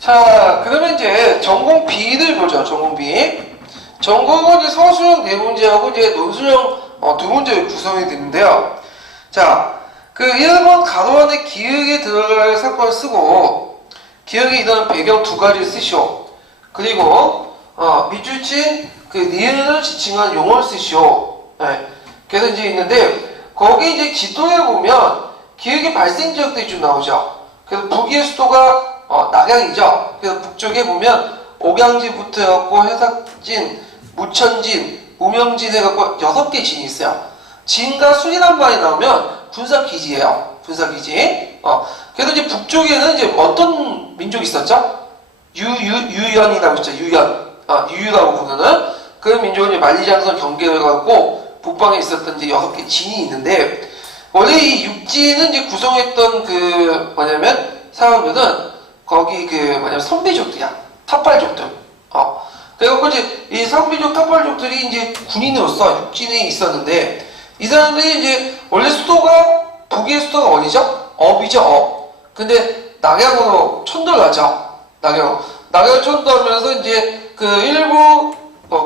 자, 그러면 이제 전공 B를 보죠. 전공 B. 전공은 이제 서술형 4문제하고 이제 논술형 2문제로 구성이 되는데요. 자, 그 1번 가로 안에 기역에 들어갈 사건을 쓰고 기역에 일어나는 배경 2가지를 쓰시오. 그리고 밑줄친 그 니은을 지칭한 용어를 쓰시오. 네. 그래서 이제 있는데 거기 이제 지도에 보면 기역의 발생 지역들이 좀 나오죠. 그래서 북위의 수도가 낙양이죠. 그래서 북쪽에 보면 옥양지부터 해갖고 해삭진, 무천진, 우명진 해갖고 6개 진이 있어요. 진과 순이란 말이 나오면 군사기지예요. 군사기지. 그래서 이제 북쪽에는 이제 어떤 민족이 있었죠? 유연이라고 있죠. 유연. 유유라고 부르는 그 민족은 이제 만리장성 경계를 갖고 북방에 있었던 이제 6개 진이 있는데 원래 이 육지는 이제 구성했던 그 뭐냐면 사람들은 거기 그 뭐냐면 선비족들이야. 탑발족들. 그래갖고 이제 이 선비족 탑발족들이 이제 군인으로서 육진에 있었는데 이 사람들이 이제 원래 수도가 북의 수도가 어디죠? 업이죠. 업. 근데 낙양으로 천도하죠. 낙양으로 천도하면서 이제 그 일부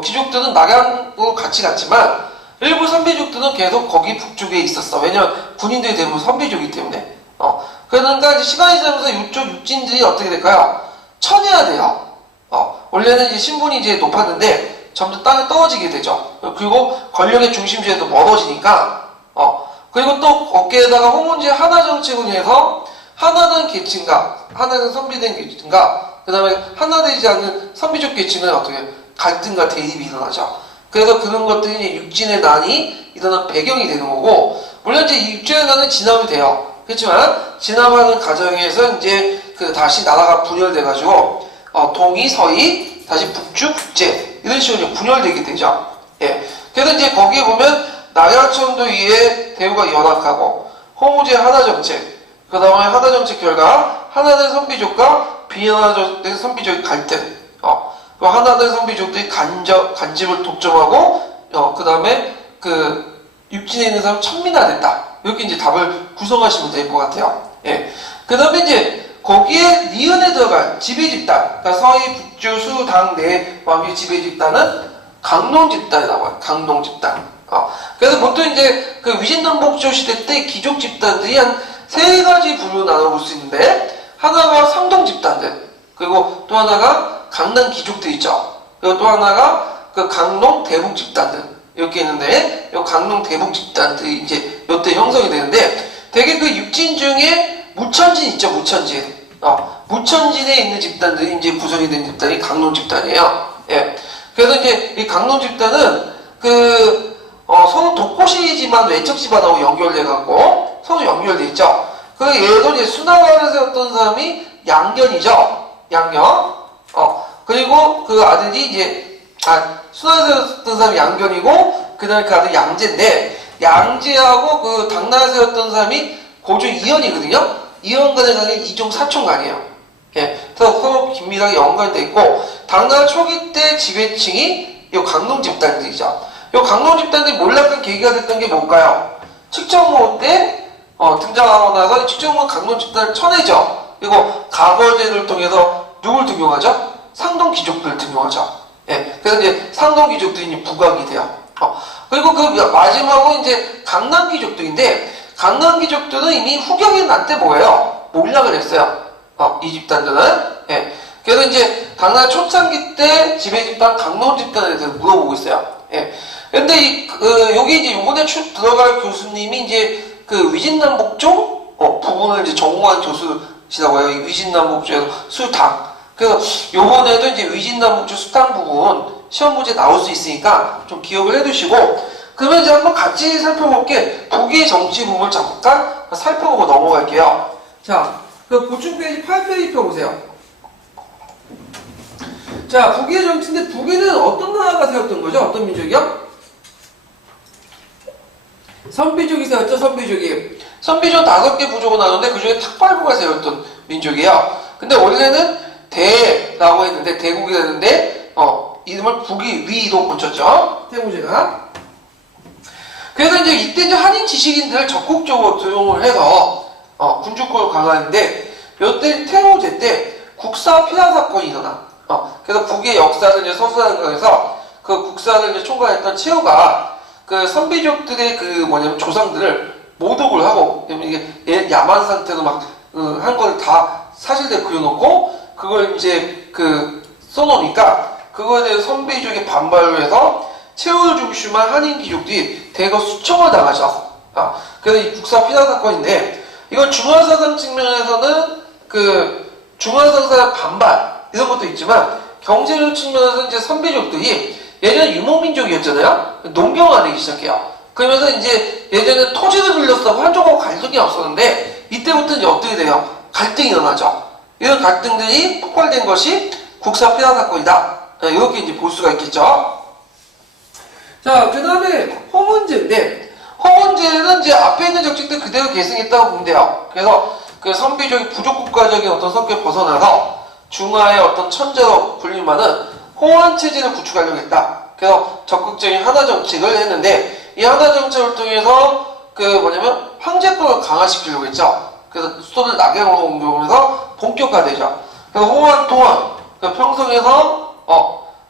귀족들은 낙양으로 같이 갔지만 일부 선비족들은 계속 거기 북쪽에 있었어. 왜냐면 군인들이 대부분 선비족이기 때문에. 그러니까 이제 시간이 지나면서 이쪽 육진들이 어떻게 될까요? 천해야 돼요. 원래는 이제 신분이 이제 높았는데 점점 땅에 떨어지게 되죠. 그리고 권력의 중심지에도 멀어지니까. 그리고 또 어깨에다가 홍원지의 하나 정책을 해서 하나된 계층과 하나된 선비된 계층과 그 다음에 하나되지 않는 선비족 계층은 어떻게 갈등과 대립이 일어나죠. 그래서 그런 것들이 이제 육진의 난이 일어난 배경이 되는 거고, 물론 이제 육진의 난은 진압이 돼요. 그렇지만 진압하는 과정에서 이제 그 다시 나라가 분열돼가지고 동이 서이 다시 북주 북제 이런 식으로 분열되게 되죠. 예. 그래서 이제 거기에 보면 낙양천도 위에 대우가 연합하고 홍우제 하나정책, 그 다음에 하나정책 결과 하나된 선비족과 비하나된 선비족의 갈등, 그 하나된 선비족들이 간집을 독점하고, 그 다음에 그 육진에 있는 사람 천민화됐다. 이렇게 이제 답을 구성하시면 될 것 같아요. 예. 그 다음에 이제 거기에 니은에 들어갈 지배집단, 그러니까 서희, 북주, 수, 당, 내 왕의 지배집단은 강농집단이라고 해요. 강농집단. 그래서 보통 이제 그 위진남북조 시대 때 귀족 집단들이 한 3가지 부류로 나눠볼 수 있는데, 하나가 상동집단들, 그리고 또 하나가 강남 귀족들 있죠. 그리고 또 하나가 그 강농 대북 집단들 이렇게 있는데, 이 강농 대북 집단들이 이제 이때 형성이 되는데, 되게 그 육진 중에 무천진 있죠. 무천진. 무천진에 있는 집단들이 이제 구성이 된 집단이 강농 집단이에요. 예. 그래서 이제 이 강농 집단은 서로 독고시지만 외척 집안하고 연결돼갖고 서로 연결돼 있죠. 그 예를 들어 이제 수나가를 세웠던 사람이 양견이죠. 양견. 그리고 그 아들이 이제 수나를 세웠던 사람이 양견이고, 그 다음에 그 아들 양제인데, 양제하고 그 당나라를 세웠던 사람이 고조 이연이거든요. 이연 간의 관계는 이종 사촌 간이에요. 예. 그래서 서로 긴밀하게 연관돼 있고, 당나라 초기 때 지배층이 이 강농 집단들이죠. 이 강농 집단들이 몰락한 계기가 됐던 게 뭘까요? 측정모 때 등장하고 나서 측정모 강농 집단을 쳐내죠. 그리고 가거제를 통해서 누굴 등용하죠? 상동 귀족들을 등용하죠. 예. 그래서 이제 상동 귀족들이 이제 부각이 돼요. 그리고 그 마지막으로 이제 강남 귀족들인데, 강남 귀족들은 이미 후경의 난 때 뭐예요? 몰락을 했어요. 이 집단들은. 예. 그래서 이제 당나라 초창기 때 지배 집단 강농 집단에 대해서 물어보고 있어요. 예. 근데 여기 이제 요번에 들어갈 교수님이 이제 그 위진남북조 부분을 이제 전공한 교수시라고 해요. 이 위진남북조에서 수당. 그래서 요번에도 이제 위진남북조 수당 부분 시험 문제 나올 수 있으니까 좀 기억을 해두시고, 그러면 이제 한번 같이 살펴볼게. 북의 정치 부분을 잠깐 살펴보고 넘어갈게요. 자, 그 보충 페이지 8페이지 펴보세요. 자, 북의 정치인데 북에는 어떤 나라가 세웠던 거죠? 어떤 민족이요? 선비족이 세웠죠. 선비족이. 선비족 5개 부족으로 나누는데 그 중에 탁발부가 세웠던 민족이에요. 근데 원래는 대라고 했는데 대국이 됐는데 이름을 북이 위로 붙였죠. 태무제가. 그래서 이때 이제 한인 지식인들을 적극적으로 도용을 해서 군주권을 강화하는데, 이때 태호제 때 국사 폐하 사건이 일어나. 그래서 북의 역사를 이제 서술하는 거에서 그 국사를 이제 총괄했던 채호가 그 선비족들의 조상들을 모독을 하고, 이게 야만 상태로 막 한 걸 다 사실대로 그려놓고 그걸 이제 써놓으니까 그거에 대해서 선비족이 반발을 해서 채호를 중심으로 한 한인 귀족들이 대거 수청을 당하죠. 그래서 이 국사 폐하 사건인데, 이건 중화사상 측면에서는 중화사상 반발 이런 것도 있지만, 경제적 측면에서 이제 선비족들이 예전에 유목민족이었잖아요. 농경을 하기 시작해요. 그러면서 이제 예전에 토지를 빌렸다고 한족하고 갈등이 없었는데, 이때부터 이제 어떻게 돼요? 갈등이 일어나죠. 이런 갈등들이 폭발된 것이 국사 폐하 사건이다. 이렇게 이제 볼 수가 있겠죠. 자, 그 다음에 허문제인데, 허문제는 이제 앞에 있는 적직들 그대로 계승했다고 보면 돼요. 그래서 그 선비족이 부족국가적인 어떤 성격을 벗어나서 중화의 어떤 천재로 불릴만한 호환 체제를 구축하려고 했다. 그래서 적극적인 하나 정책을 했는데, 이 하나 정책을 통해서 황제권을 강화시키려고 했죠. 그래서 수도를 낙양으로 옮겨오면서 본격화되죠. 그래서 호환, 통환, 평성에서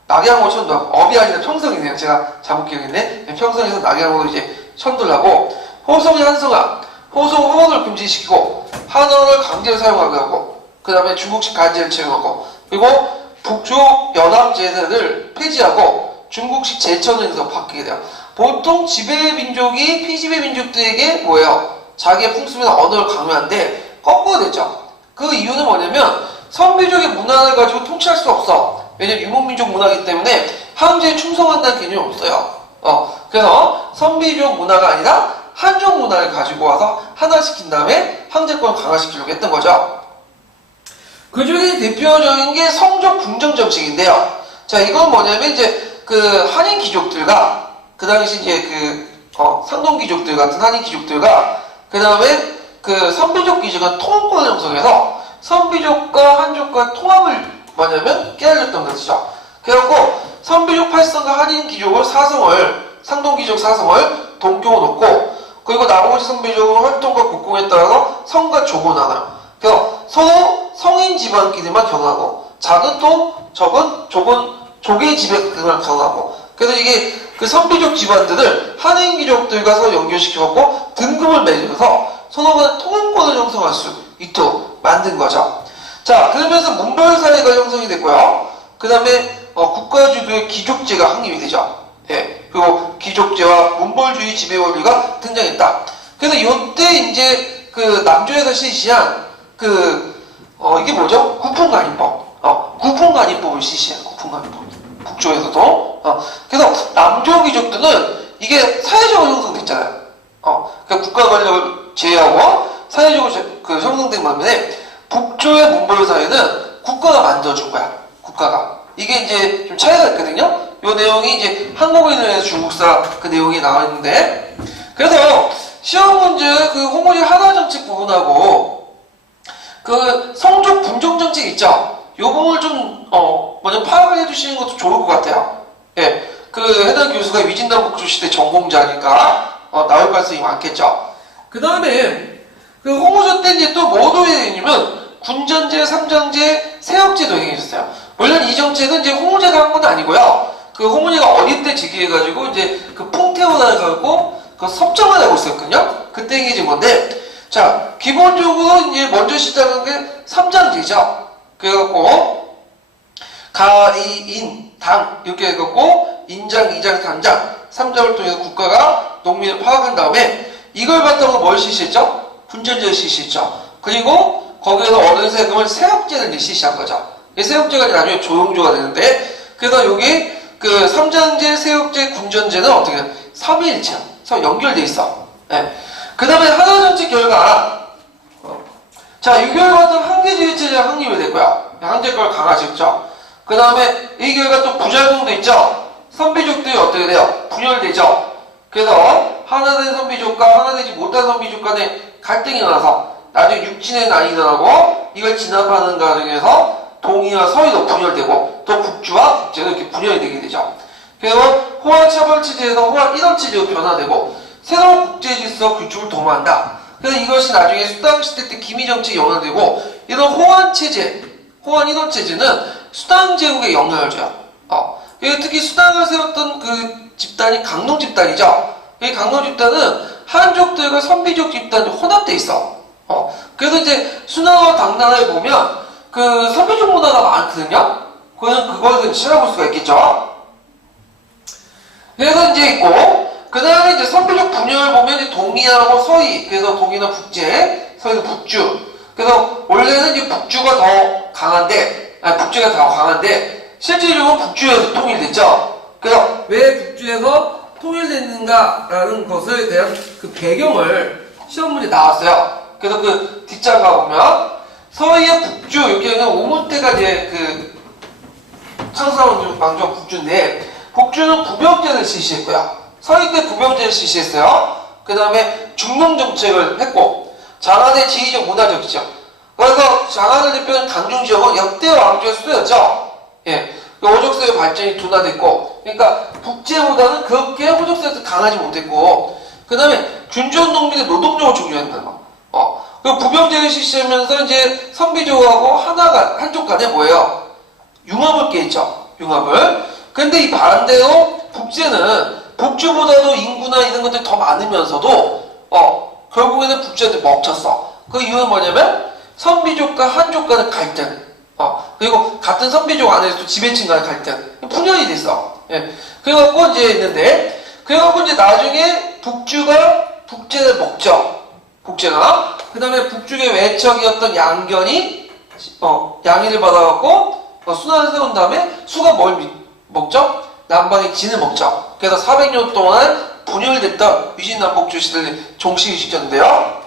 낙양으로 천도하고, 업이 아니라 평성이네요. 제가 잘못 기억했네. 평성에서 낙양으로 이제 천도를 하고, 호송이 한성화, 호송 호원을 금지시키고, 한원을 강제로 사용하게 하고, 그 다음에 중국식 간제를 채용하고, 그리고 북쪽 연합 제도를 폐지하고 중국식 제천에서 바뀌게 돼요. 보통 지배 민족이 피지배 민족들에게 자기의 풍습이나 언어를 강요하는데 거꾸로 되죠. 그 이유는 뭐냐면, 선비족의 문화를 가지고 통치할 수 없어. 왜냐면 유목민족 문화이기 때문에 황제에 충성한다는 개념이 없어요. 그래서 선비족 문화가 아니라 한족 문화를 가지고 와서 하나시킨 다음에 황제권을 강화시키려고 했던 거죠. 그 중에 대표적인 게 성적 궁정 정책인데요. 자, 이건 뭐냐면 이제 한인 귀족들과 그 당시 이제 상동 귀족들 같은 한인 귀족들과 그 다음에 선비족 귀족은 통합권을 형성해서 선비족과 한족과 통합을 깨알렸던 것이죠. 그래갖고 선비족 8성과 한인 귀족을 상동 귀족 4성을 동교로 놓고, 그리고 나머지 선비족은 활동과 국공에 따라서 성과 족을 나눠요. 그래서 서로 성인 집안끼리만 결혼하고, 작은 적은 족의 집안끼리만 결혼하고, 그래서 이게 선비족 집안들을 한인 귀족들과 서로 연결시켜갖고 등급을 매기면서 서로 간의 통합권을 형성할 수 있도록 만든 거죠. 자, 그러면서 문벌사회가 형성이 됐고요. 그 다음에 국가주도의 귀족제가 확립이 되죠. 예, 그리고 귀족제와 문벌주의 지배 원리가 등장했다. 그래서 이때 이제 남조에서 실시한 이게 뭐죠? 구품관이법. 구품관이법을 실시해요. 구품관이법. 북조에서도. 그래서 남조 귀족들은 이게 사회적으로 형성됐잖아요. 그러니까 국가 권력을 제외하고 사회적으로 형성된 반면에, 북조의 문벌사회는 국가가 만들어준 거야. 국가가. 이게 이제 좀 차이가 있거든요. 이 내용이 이제 한국인을 위해서 중국사 내용이 나와 있는데, 그래서 시험 문제 호모니 하나 정책 부분하고 성족 분종 정책 있죠? 요 부분을 좀 먼저 파악을 해주시는 것도 좋을 것 같아요. 예, 해당 교수가 위진남 북조 시대 전공자니까 나올 가능성이 많겠죠. 그 다음에 홍무조 때 이제 또 뭐 도입되냐면 군전제, 삼장제, 세역제 도입했어요. 물론 이 정책은 이제 홍무제가 한 건 아니고요. 홍무제가 어릴 때 즉위해가지고 이제 풍태원을 갖고 섭정을 하고 있었거든요. 그때 얘기해진 건데, 자, 기본적으로 이제 먼저 시작한 게 삼장제죠. 그래갖고 가, 이, 인, 당 이렇게 해갖고 인장, 이장, 단장 3장을 통해서 국가가 농민을 파악한 다음에 이걸 바탕으로 뭘 실시했죠? 군전제를 실시했죠. 그리고 거기에서 얻은 세금을 세역제를 이제 실시한 거죠. 이 세역제가 나중에 조용조가 되는데, 그래서 여기 삼장제, 세역제, 군전제는 어떻게 해요? 삼위일체야. 서로 연결돼 있어. 네. 그 다음에 하나정책 결과, 자, 6개월 같은 한계주의체제가 확립이 됐고요. 한제권을 강화시켰죠. 그 다음에 이 결과 또 부작용도 있죠. 선비족들이 어떻게 돼요? 분열되죠. 그래서 하나 된 선비족과 하나 되지 못한 선비족 간에 갈등이 일어나서 나중에 육진의 난이 일어나고, 이걸 진압하는 과정에서 동이와 서해도 분열되고, 또 북주와 북제도 이렇게 분열이 되게 되죠. 그래서 호환 차벌체제에서 호환 1원체제로 변화되고, 새로운 국제질서 구축을 도모한다. 그래서 이것이 나중에 수당 시대 때 기미 정책에 영향을 되고 이런 호환 체제, 호환 인원 체제는 수당 제국에 영향을 줘요. 특히 수당을 세웠던 그 집단이 강농 집단이죠. 이 강농 집단은 한족들과 선비족 집단이 혼합돼 있어. 그래서 이제 순화와 당나라에 보면 그 선비족 문화가 많거든요. 그것을 찾아볼 수가 있겠죠. 그래서 이제 있고, 그 다음에 이제 선비족 분열을 보면 이제 동이하고 서희, 그래서 동이는 북제, 서희는 북주. 그래서 원래는 이제 북주가 더 강한데, 북주가 더 강한데, 실질적으로 북주에서 통일됐죠. 그래서 왜 북주에서 통일됐는가라는 것에 대한 그 배경을 시험 문제 나왔어요. 그래서 그 뒷장가 보면 서희의 북주, 여기는 오문태가 이제 그 창사왕조 북주인데 북주는 부병제를 실시했고요. 서희 때 부병제를 실시했어요. 그 다음에 중농정책을 했고 장안의 지리적 문화적이죠. 그래서 장안을 대표하는 강중지역은 역대 왕조의 수도였죠. 예, 호족세의 발전이 둔화됐고, 그러니까 북제보다는 그렇게 호족세가 강하지 못했고, 그 다음에 균주원 농민의 노동력을 중요한다는 거. 그 부병제를 실시하면서 이제 선비족하고 한쪽 간에 뭐예요? 융합을 깨했죠. 융합을. 근데 이 반대로 북제는 북주보다도 인구나 이런 것들이 더 많으면서도 결국에는 북주한테 먹혔어. 그 이유는 뭐냐면 선비족과 한족 간의 갈등. 그리고 같은 선비족 안에서도 지배층 간의 갈등. 분열이 됐어. 예. 그래갖고 이제 있는데, 그래갖고 이제 나중에 북주가 북제를 먹죠. 북제가. 그 다음에 북쪽의 외척이었던 양견이, 양의를 받아갖고, 순환을 세운 다음에 수가 뭘 먹죠? 남방의 진을 먹죠. 그래서 400년 동안 분열됐던 위진남북주 시대를 종식이 시켰는데요.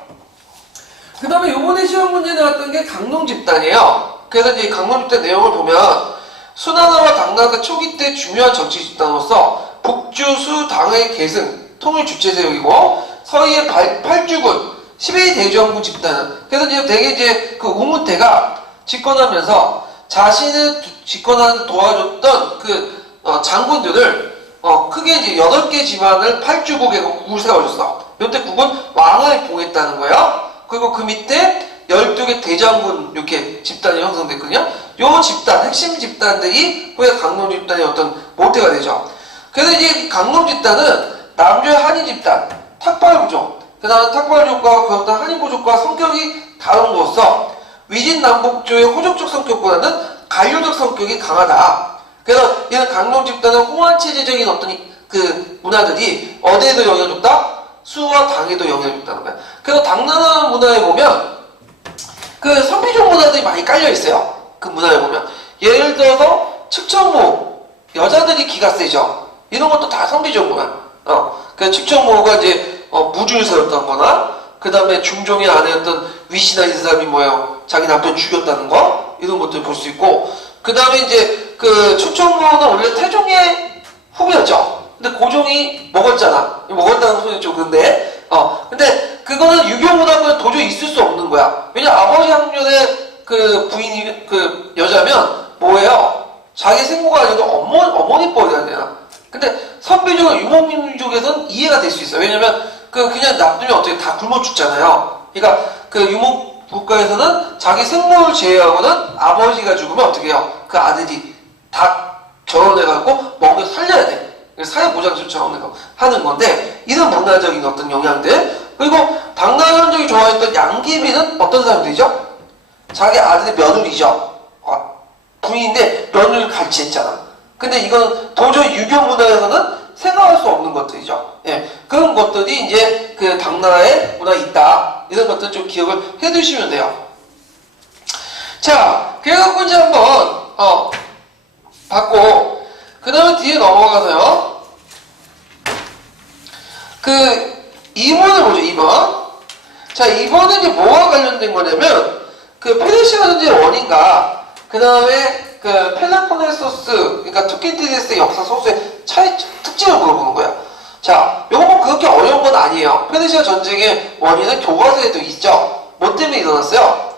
그 다음에 요번에 시험 문제 나왔던 게 강농 집단이에요. 그래서 이제 강농 집단 내용을 보면 순하나와 당나라 초기 때 중요한 정치 집단으로서 북주수 당의 계승, 통일 주체 세력이고 서희의 팔주군, 12대 대전군 집단은 그래서 이제 되게 이제 그 우무태가 집권하면서 자신을 집권하는 도와줬던 그 장군들을 크게 이제 8개 지방을 팔주국에 국을 세워줬어. 이때 국은 왕을 봉했다는 거예요. 그리고 그 밑에 12개 대장군 이렇게 집단이 형성됐거든요. 요 집단, 핵심 집단들이 후에 강농 집단의 어떤 모태가 되죠. 그래서 이제 강농 집단은 남조의 한인 집단, 탁발부족, 그 다음에 탁발족과 그 어떤 한인부족과 성격이 다른 것으로서 위진남북조의 호족적 성격보다는 간료적 성격이 강하다. 그래서 이런 강농 집단은 호환체제적인 어떤 그 문화들이 어디에도 영향을 줬다? 수와 당에도 영향을 줬다는 거야. 그래서 당나라 문화에 보면 그 선비족 문화들이 많이 깔려 있어요. 그 문화에 보면 예를 들어서 측정모, 여자들이 기가 세죠. 이런 것도 다 선비족 문화. 그 측정모가 이제 무주를 세웠던 거나 그 다음에 중종의 아내였던 위시나 이 사람이 뭐예요? 자기 남편 죽였다는 거 이런 것들 볼 수 있고 그 다음에 이제 그 측정모는 원래 태종의 후배였죠. 근데 고종이 먹었잖아. 먹었다는 소리 좀 근데 근데 그거는 유교문화는 도저히 있을 수 없는 거야. 왜냐 아버지 학년의 그 부인이 그 여자면 뭐예요? 자기 생모가 아니고 어머니 뻘이야 되나? 근데 선비족 유목민족에서는 이해가 될 수 있어요. 왜냐면 그냥 놔두면 어떻게 다 굶어 죽잖아요. 그러니까 그 유목 국가에서는 자기 생모를 제외하고는 아버지가 죽으면 어떻게 해요? 그 아들이 다 결혼해갖고 먹여 살려야 돼. 사회보장처럼 하는 건데 이런 문화적인 어떤 영향들 그리고 당나라 현족이 좋아했던 양귀비는 어떤 사람들이죠? 자기 아들의 며느리죠. 부인인데 며느리를 같이 했잖아. 근데 이건 도저히 유교 문화에서는 생각할 수 없는 것들이죠. 예, 그런 것들이 이제 그 당나라의 문화에 있다. 이런 것들 좀 기억을 해두시면 돼요. 자, 그래갖고 이제 한번 받고 그 다음에 뒤에 넘어가서요. 그 2번을 보죠. 2번. 자, 2번은 이제 뭐와 관련된 거냐면 그 페르시아 전쟁의 원인과 그 다음에 그 펠로폰네소스 그러니까 투키디데스의 역사 소수의 특징을 물어보는 거야. 자, 요거 뭐 그렇게 어려운 건 아니에요. 페르시아 전쟁의 원인은 교과서에도 있죠. 뭐 때문에 일어났어요?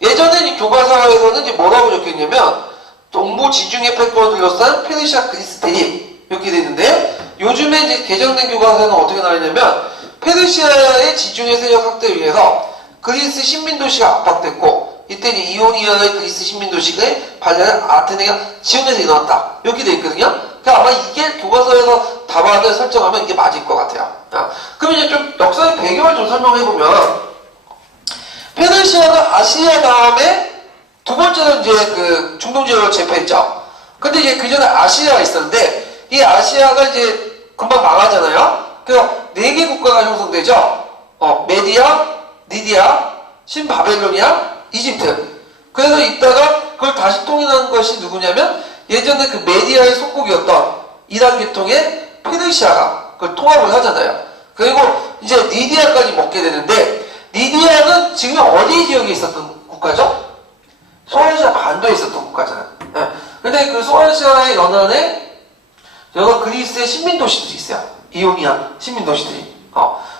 예전에 이 교과서에서는 이제 뭐라고 적혀있냐면 동부 지중해 패권을 둘러싼 페르시아 그리스 대립 이렇게 되는데 요즘에 이제 개정된 교과서에는 어떻게 나와 있냐면 페르시아의 지중해 세력 확대를 위해서 그리스 식민도시가 압박됐고 이때 이제 이오니아의 그리스 식민도시의 반란을 아테네가 지원해서 일어났다 이렇게 돼 있거든요. 그러니까 아마 이게 교과서에서 답안을 설정하면 이게 맞을 것 같아요. 그럼 이제 좀 역사의 배경을 좀 설명해보면 페르시아가 아시리아 다음에 두 번째로 이제 그 중동 지역을 제패했죠. 근데 이제 그 전에 아시아가 있었는데 이 아시아가 이제 금방 망하잖아요. 그래서 네 개 국가가 형성되죠. 메디아, 리디아, 신바벨로니아, 이집트. 그래서 이따가 그걸 다시 통일한 것이 누구냐면 예전에 그 메디아의 속국이었던 이란 계통의 페르시아가 그걸 통합을 하잖아요. 그리고 이제 리디아까지 먹게 되는데 리디아는 지금 어디 지역에 있었던 국가죠? 소아시아 반도에 있었던 국가잖아요. 네. 근데 그 소아시아의 연안에 여러 그리스의 식민도시들이 있어요. 이오니아 식민도시들이.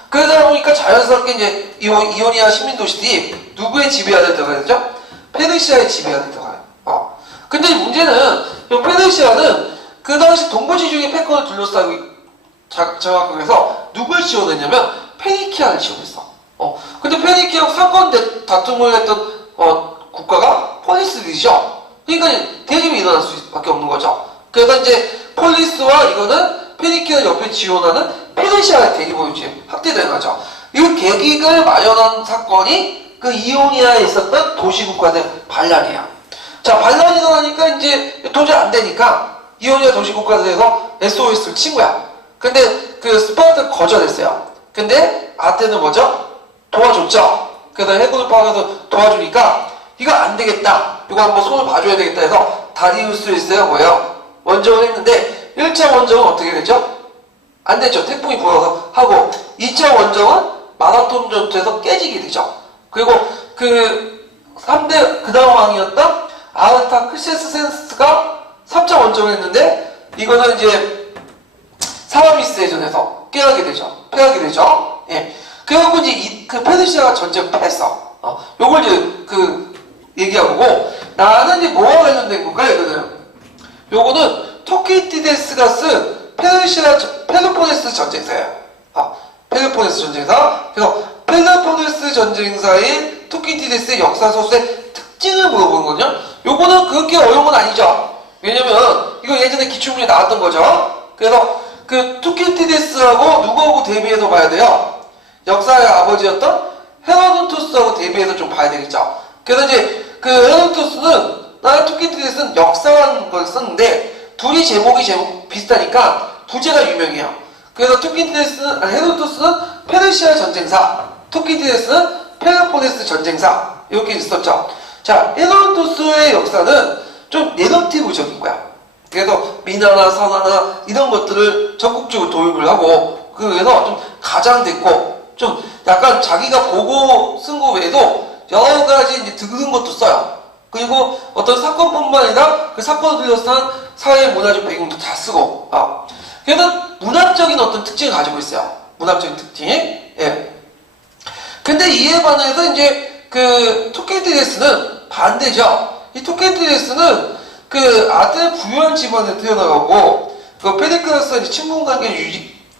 그러다 보니까 자연스럽게 이제 이오니아 식민도시들이 누구의 지배 안에 들어가야 되죠? 페르시아의 지배 안에 들어가요. 근데 문제는 이 페르시아는 그 당시 동부지중해 패권을 둘러싸고 장악하고 해서 누굴 지원했냐면 페니키아를 지원했어. 근데 페니키아 사건 다툼을 했던 국가가 폴리스들이죠. 그러니까 대립이 일어날 수밖에 없는 거죠. 그래서 이제 폴리스와 이거는 페니키아 옆에 지원하는 페르시아의 대립으로 이제 확대된 거죠. 이 계기를 마련한 사건이 그 이오니아에 있었던 도시국가들 반란이에요. 자, 반란이 일어나니까 이제 도저히 안 되니까 이오니아 도시국가들에서 SOS를 친 거야. 근데 그 스파르타가 거절했어요. 근데 아테는 뭐죠? 도와줬죠. 그래서 해군을 파악해서 도와주니까 이거 안 되겠다. 이거 한번 손을 봐줘야 되겠다 해서 다리우스 1세가 뭐예요? 원정을 했는데 1차 원정은 어떻게 되죠? 안 됐죠. 태풍이 불어서 하고 2차 원정은 마라톤 전투에서 깨지게 되죠. 그리고 그 3대 그 다음 왕이었던 아르타크세스센스가 3차 원정을 했는데 이거는 이제 사라미스 대전에서 깨하게 되죠. 패하게 되죠. 예. 그래갖고 이제 그 페르시아가 전쟁을 패했어. 요걸 이제 얘기하고 나는 이제 뭐와 관련된 건가 이거는 요거는 토키티데스가 쓴 펠로포네스 전쟁사예요. 펠로포네스 전쟁사. 그래서 펠로포네스 전쟁사의 토키티데스의 역사 소수의 특징을 물어보는 거거든요. 요거는 그렇게 어려운 건 아니죠. 왜냐면 이거 예전에 기출문제 나왔던 거죠. 그래서 그 토키티데스하고 누구하고 대비해서 봐야 돼요? 역사의 아버지였던 헤로도토스하고 대비해서 좀 봐야 되겠죠. 그래서 이제 그 헤로도토스는 나는 토키티데스는 역사한 걸 썼는데 둘이 제목이 비슷하니까 부제가 유명해요. 그래서 헤로도토스는 페르시아 전쟁사, 토키티데스는 펠로포네스 전쟁사 이렇게 있었죠. 자, 헤로도토스의 역사는 좀 네거티브적인 거야. 그래서 민화나 선화나 이런 것들을 적극적으로 도입을 하고 그래서 좀 가장됐고 좀 약간 자기가 보고 쓴 거 외에도 여러 가지 이제 들은 것도 써요. 그리고 어떤 사건뿐만 아니라 그 사건을 둘러싼 사회 문화적 배경도 다 쓰고 그래서 문학적인 어떤 특징을 가지고 있어요. 문학적인 특징. 예. 근데 이에 반해서 이제 그 토키디데스는 반대죠. 이 토키디데스는 그 아들 부유한 집안에 태어나가고 그 페리클라스와 친분 관계를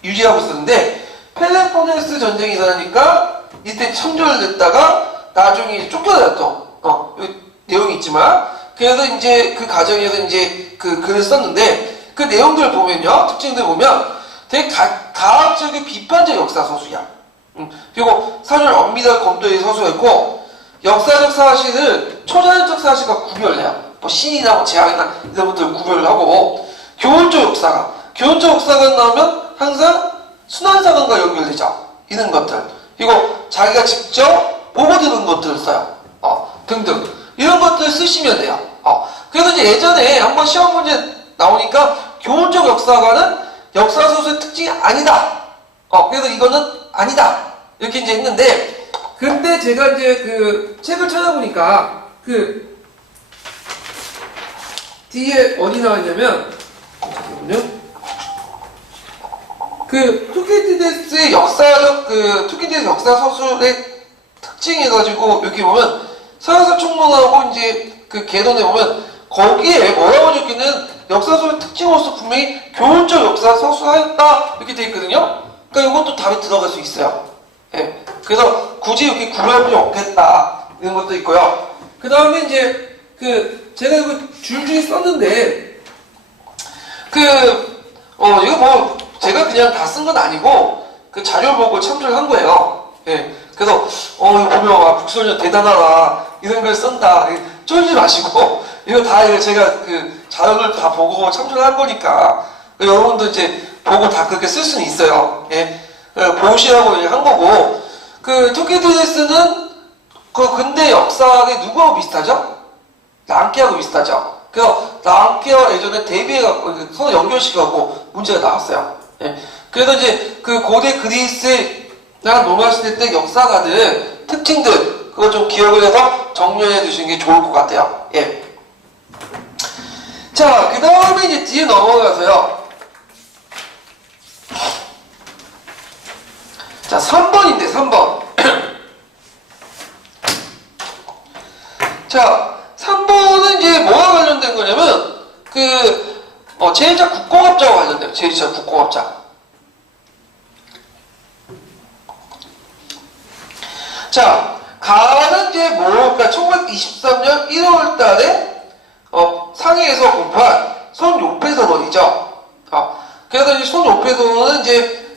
유지하고 있었는데 펠로포네스 전쟁이 일어나니까 이때 참전됐다가 나중에 쫓겨났죠. 내용이 있지만 그래서 이제 그 과정에서 이제 그 글을 썼는데 그 내용들을 보면요, 특징들 보면 되게 가학적인 비판적 역사 서술이야. 그리고 사실 엄밀한 검토의 서술이었고 역사적 사실을 초자연적 사실과 구별해요. 뭐 신이나 뭐 재앙이나 이런 것들을 구별을 하고 교훈적 역사가 나오면 항상 순환사관과 연결되죠. 이런 것들. 그리고 자기가 직접 보고 들은 것들을 써요. 등등. 이런 것들을 쓰시면 돼요. 그래서 이제 예전에 한번 시험 문제 나오니까 교훈적 역사관은 역사소수의 특징이 아니다. 그래서 이거는 아니다. 이렇게 이제 했는데, 근데 제가 이제 그 책을 찾아보니까 그 뒤에 어디 나왔냐면, 잠깐만요. 그 투키디데스의 투키디데스 역사 서술의 특징해가지고 여기 보면 서양사 총론하고 이제 그 개론에 보면 거기에 뭐라고 적혀있는 역사 소의 특징으로서 분명히 교훈적 역사를 서술하였다 이렇게 돼 있거든요. 그러니까 이것도 답에 들어갈 수 있어요. 예. 그래서 굳이 이렇게 구별할 필요 없겠다 이런 것도 있고요. 그 다음에 이제 제가 이거 줄줄이 썼는데 이거 뭐 제가 그냥 다 쓴 건 아니고 그 자료 보고 참조를 한 거예요. 예. 그래서 이거 보면 북소년 대단하다 이런 걸 쓴다 쫄지 마시고 이거 다 제가 그 자료를 다 보고 참조를 한 거니까 여러분도 이제 보고 다 그렇게 쓸 수는 있어요. 예. 보시라고 한 거고 투키디디스는 그 근대 역사의 누구하고 비슷하죠? 랑케하고 비슷하죠. 그래서 랑케와 예전에 대비해갖고 서로 연결시켜갖고 문제가 나왔어요. 예. 그래서 이제 그 고대 그리스나 로마 시대 때 역사가들 특징들 그걸 좀 기억을 해서 정리해 두시는 게 좋을 것 같아요. 예. 자, 그 다음에 이제 뒤에 넘어가서요. 자, 3번인데 3번. 자, 3번은 이제 뭐와 관련된 거냐면 제1차 국공업자와 관련돼요. 제1차 국공업자. 자, 가는 이제 그러니까 1923년 1월 달에 상해에서 공포한 손요폐선언이죠. 그래서 이 손요폐선언은 이제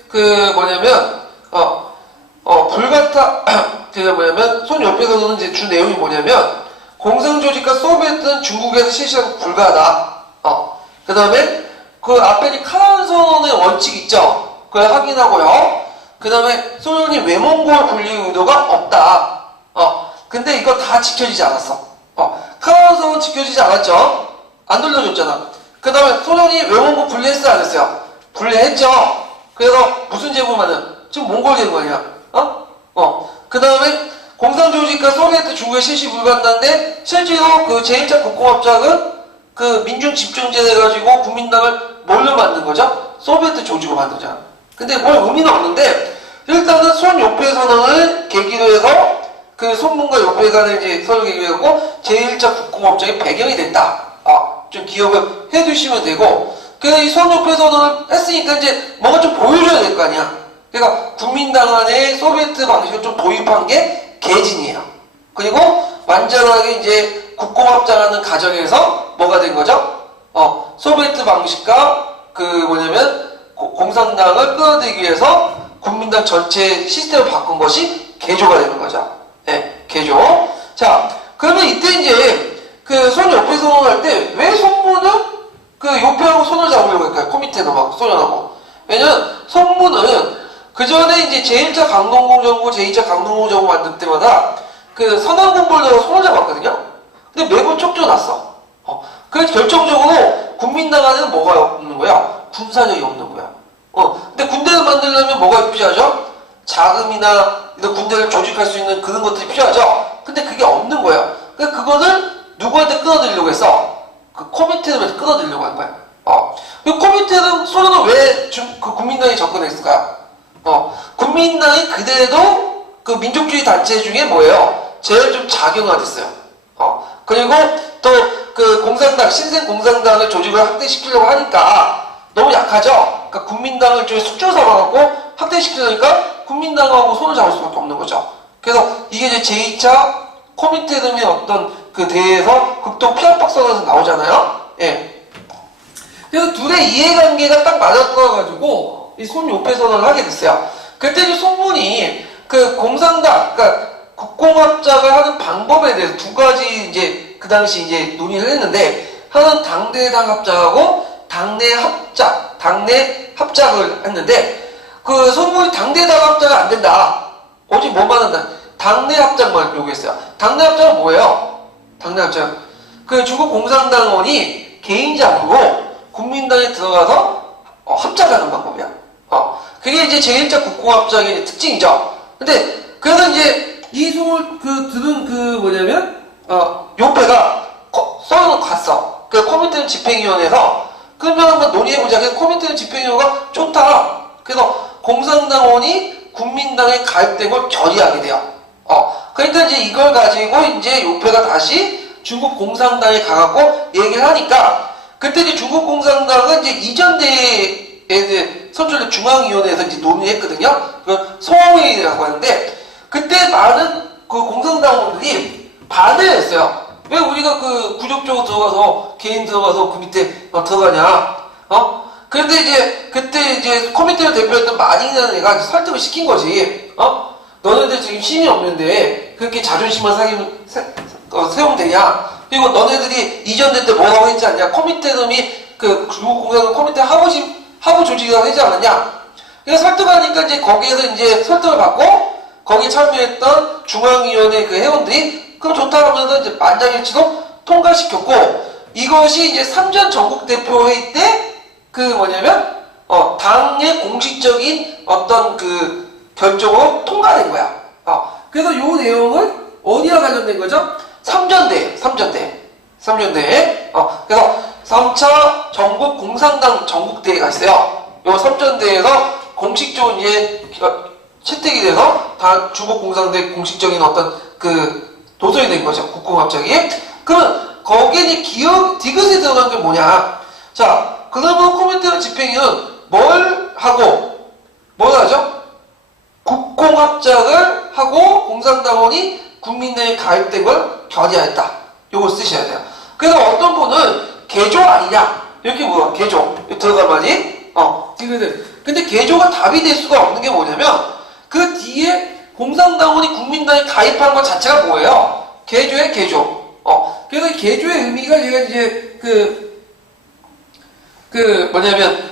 손요폐선언은 이제 주 내용이 뭐냐면 공산조직과 소비에트는 중국에서 실시하기 불가하다. 그 다음에 그 앞에 카란 선언의 원칙 있죠. 그걸 확인하고요. 그 다음에 소련이 외몽골 분리 의도가 없다. 근데 이거 다 지켜지지 않았어. 카란 선언 지켜지지 않았죠. 안 돌려줬잖아. 그 다음에 소련이 외몽골 분리했어 안 했어요? 분리했죠. 그래서 무슨 제보만은 지금 몽골 된 거 아니야? 그 다음에 공산조직과 소비에트 중국에 실시 불가한다는데 실제로 그 제1차 국공업자는 그 민중집중제를 가지고 국민당을 뭘로 만든 거죠? 소비에트 조직으로 만들잖아. 근데 뭘 의미는 없는데 일단은 손요폐선언을 계기로 해서 그 손문과 요폐 간의 이제 선을 계기로 하고 제1차 국공업자의 배경이 됐다. 좀 기억을 해두시면 되고 그래서 이 손요폐선언을 했으니까 이제 뭔가 좀 보여줘야 될 거 아니야. 그러니까 국민당 안에 소비에트 방식을 좀 도입한 게 개진이에요. 그리고 완전하게 이제 국공업자라는 가정에서 뭐가 된 거죠? 소비에트 방식과 공산당을 끌어들이기 위해서 국민당 전체 시스템을 바꾼 것이 개조가 되는 거죠. 네, 개조. 자, 그러면 이때 이제 손 요폐 선언할 때 왜 손문은 요폐하고 손을 잡으려고 할까요? 코미테도 막 소련하고. 왜냐면 손문은 그 전에 이제 제1차 강동구 정부, 제2차 강동구 정부 만들 때마다 선왕군벌들하고 손을 잡았거든요. 근데 매번 쫓겨났어. 그래서 결정적으로 국민당 안에는 뭐가 없는 거야? 군사력이 없는 거야. 근데 군대를 만들려면 뭐가 필요하죠? 자금이나 이런 군대를 조직할 수 있는 그런 것들이 필요하죠. 근데 그게 없는 거야. 그러니까 그거는 누구한테 끌어들이려고 했어? 그 코미테를 끌어들이려고 한 거야. 그 코미테는 소련은 왜 국민당이 접근했을까요? 국민당이 그대도 그 민족주의 단체 중에 뭐예요? 제일 좀 작용화됐어요. 그리고 또 그 공산당, 신생 공산당을 조직을 확대시키려고 하니까 너무 약하죠? 그러니까 국민당을 좀 숙주 삼아갖고 확대시키려니까 국민당하고 손을 잡을 수밖에 없는 거죠. 그래서 이게 이제 제2차 코미테름의 어떤 그 대회에서 극동 피압박선에서 나오잖아요? 예. 그래서 둘의 이해관계가 딱 맞아떨어가지고 이 손요폐선언을 하게 됐어요. 그때 이제 손문이 그 공산당, 그러니까 국공합작을 하는 방법에 대해서 두 가지 이제 그 당시 이제 논의를 했는데 하나는 당대당 합작하고 당내 합작을 했는데 그 손문이 당대당 합작은 안 된다. 오직 뭐만 한다? 당내 합작만 요구했어요. 당내 합작은 뭐예요? 당내 합작. 그 중국 공산당원이 개인장으로 국민당에 들어가서 합작하는 방법이야. 그게 이제 제1차 국공합작의 특징이죠. 근데 그래서 이제 이 소을 들은 뭐냐면 요폐가 서울로 갔어. 그 코민테른 집행위원회에서 그러면 한번 논의해보자. 그래서 코민테른 집행위원회가 좋다. 그래서 공산당원이 국민당에 가입된 걸 결의하게 돼요. 그러니까 이제 이걸 가지고 이제 요폐가 다시 중국 공산당에 가갖고 얘기를 하니까 그때 이제 중국 공산당은 이제 이전 대회에 이제 선출된 중앙위원회에서 이제 논의했거든요. 그 소회의라고 하는데 그때 많은 그 공산당원들이 반대를 했어요. 왜 우리가 그 구족적으로 들어가서 개인 들어가서 그 밑에 들어가냐? 그런데 이제 그때 이제 코미테를 대표했던 마닝이라는 애가 설득을 시킨 거지. 너네들 지금 힘이 없는데 그렇게 자존심만 세우면 되냐? 그리고 너네들이 이전 대 때 뭐라고 했지 않냐? 코미테놈이 그 중국 공산당 코미테 하부 조직이라고 하지 않았냐? 그래서 설득하니까 이제 거기에서 이제 설득을 받고 거기에 참여했던 중앙위원회 그 회원들이 그럼 좋다 하면서 이제 만장일치로 통과시켰고 이것이 이제 3전 전국대표회의 때 그 뭐냐면 당의 공식적인 어떤 그 결정으로 통과된 거야. 그래서 요 내용은 어디와 관련된 거죠? 3전대. 그래서 3차 전국 공산당 전국대회가 있어요. 요 3전대에서 공식적으로 이제 채택이 돼서 다 중국 공산당 공식적인 어떤 그 도서이 된 거죠. 국공합작이. 그러면 거기에 이제 디귿에 들어간 게 뭐냐? 자, 그러면 코민테르 집행위는 뭘 하죠? 국공합작을 하고 공산당원이 국민당에 가입된 걸 견의하였다. 요거 쓰셔야 돼요. 그래서 어떤 분은 개조 아니냐? 이렇게 물어요. 개조. 들어갈 말이? 이거는. 근데 개조가 답이 될 수가 없는 게 뭐냐면 그 뒤에 공산당원이 국민당에 가입한 것 자체가 뭐예요? 개조의 개조. 그래서 개조의 의미가 제가 이제 뭐냐면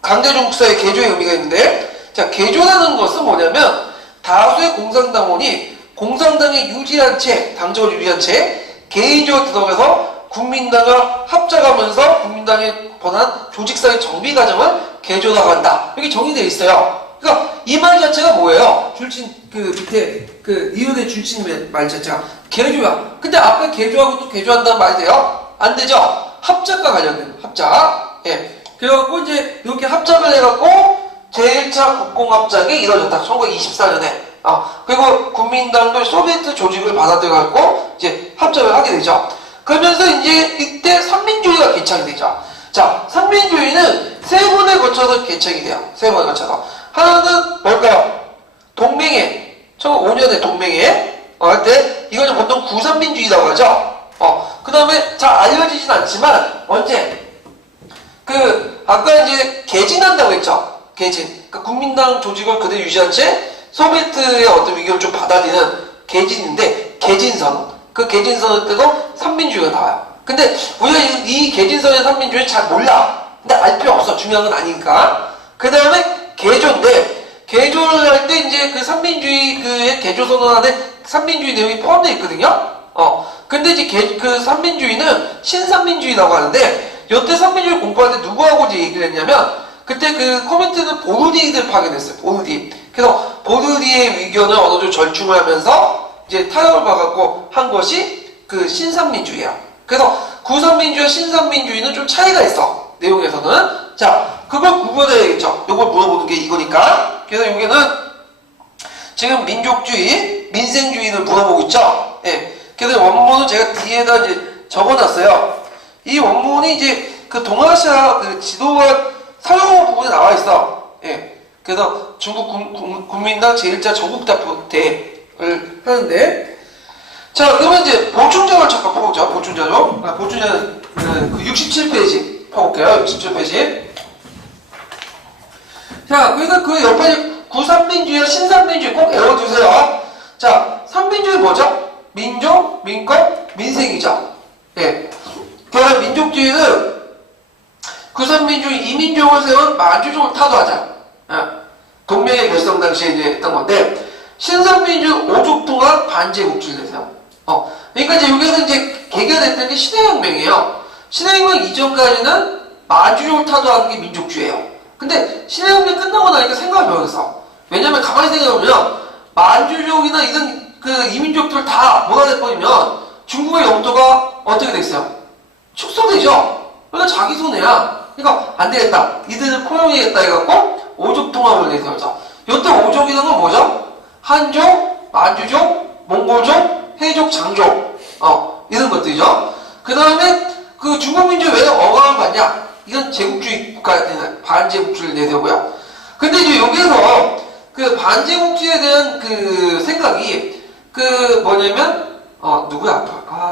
강제중국사의 개조의 의미가 있는데 자 개조라는 것은 뭐냐면 다수의 공산당원이 공산당에 유리한 채 당적을 유리한 채 개인적으로 들어가서 국민당과 합작하면서 국민당에 권한 조직상의 정비 과정을 개조라고 한다. 이렇게 정의되어 있어요. 그러니까 이 말 자체가 뭐예요? 줄친 그 밑에 그 이윤의 줄친 말 자체가 개조야. 근데 앞에 개조하고 또 개조한다는 말이 돼요? 안 되죠? 합작과 관련된 합작. 예. 그래갖고 이제 이렇게 합작을 해갖고 제1차 국공합작이 이루어졌다. 1924년에. 그리고 국민당도 소비에트 조직을 받아들여갖고 이제 합작을 하게 되죠. 그러면서 이제 이때 삼민주의가 개창이 되죠. 자, 삼민주의는 세 번에 거쳐서 개창이 돼요. 세 번에 거쳐서. 하나는 뭘까요? 동맹회. 1905년에 동맹회. 할 때 이거는 보통 구삼민주의라고 하죠. 그 다음에 잘 알려지진 않지만 언제? 아까 이제 개진한다고 했죠. 개진. 그러니까 국민당 조직을 그대로 유지한 채 소비에트의 어떤 위기를 좀 받아들이는 개진인데 개진선. 그 개진선 때도 삼민주의가 나와요. 근데 우리가 이 개진선의 삼민주의 잘 몰라. 근데 알 필요 없어. 중요한 건 아니니까. 그 다음에 개조인데 개조를 할 때 이제 그 삼민주의의 개조선언 안에 삼민주의 내용이 포함되어 있거든요. 근데 이제 그 삼민주의는 신삼민주의라고 하는데 여태 삼민주의 공부할 때 누구하고 이제 얘기를 했냐면 그때 그 코민테르는 보르디를 파견했어요. 보르디. 그래서 보르디의 의견을 어느 정도 절충을 하면서 이제 타협을 봐갖고 한 것이 그 신삼민주의야. 그래서 구삼민주의와 신삼민주의는 좀 차이가 있어. 내용에서는. 자, 그걸 구분해야겠죠. 이걸 물어보는 게 이거니까. 그래서 여기는 지금 민족주의, 민생주의를 물어보고 있죠. 예. 그래서 원문은 제가 뒤에다 이제 적어놨어요. 이 원문이 이제 그 동아시아 그 지도와 사용 부분에 나와 있어. 예. 그래서 중국 국민당 제1차 전국대표를 하는데, 자, 그러면 이제 보충자료를 잠깐 펴보죠. 보충자료. 보충자료는 그 67페이지 펴볼게요. 67페이지. 자, 그래서 그 옆에 구삼민주의와 신삼민주의 꼭 외워두세요. 자, 삼민주의 뭐죠? 민족, 민권, 민생이죠. 예. 그래서 민족주의는 구삼민주의 이민족을 세운 만주족을 타도하자. 동맹의 결성 당시에 이제 했던 건데, 신삼민주의 오족통합 반제국주의를 해요. 그러니까 이제 여기서 이제 계기가 됐던 게 신해혁명이에요. 신해혁명 이전까지는 만주족을 타도하는 게 민족주의예요. 근데 신해혁명 끝나고 나니까 생각을 변했어. 왜냐면 가만히 생각해보면 만주족이나 이런 그 이민족들 다 몰아내버리면 중국의 영토가 어떻게 됐어요? 축소되죠? 그러니까 자기 손해야. 그러니까 안 되겠다. 이들을 포용해야겠다 해갖고 오족통합을 내세우죠. 이때 오족이라는 건 뭐죠? 한족, 만주족, 몽골족, 해족, 장족. 이런 것들이죠. 그 다음에 그 중국 민족이 왜 억압을 받냐? 이건 제국주의 국가에 대한 반제국주의를 내세우고요. 근데 이제 여기서 그 반제국주의에 대한 그 생각이 그 뭐냐면 누구야?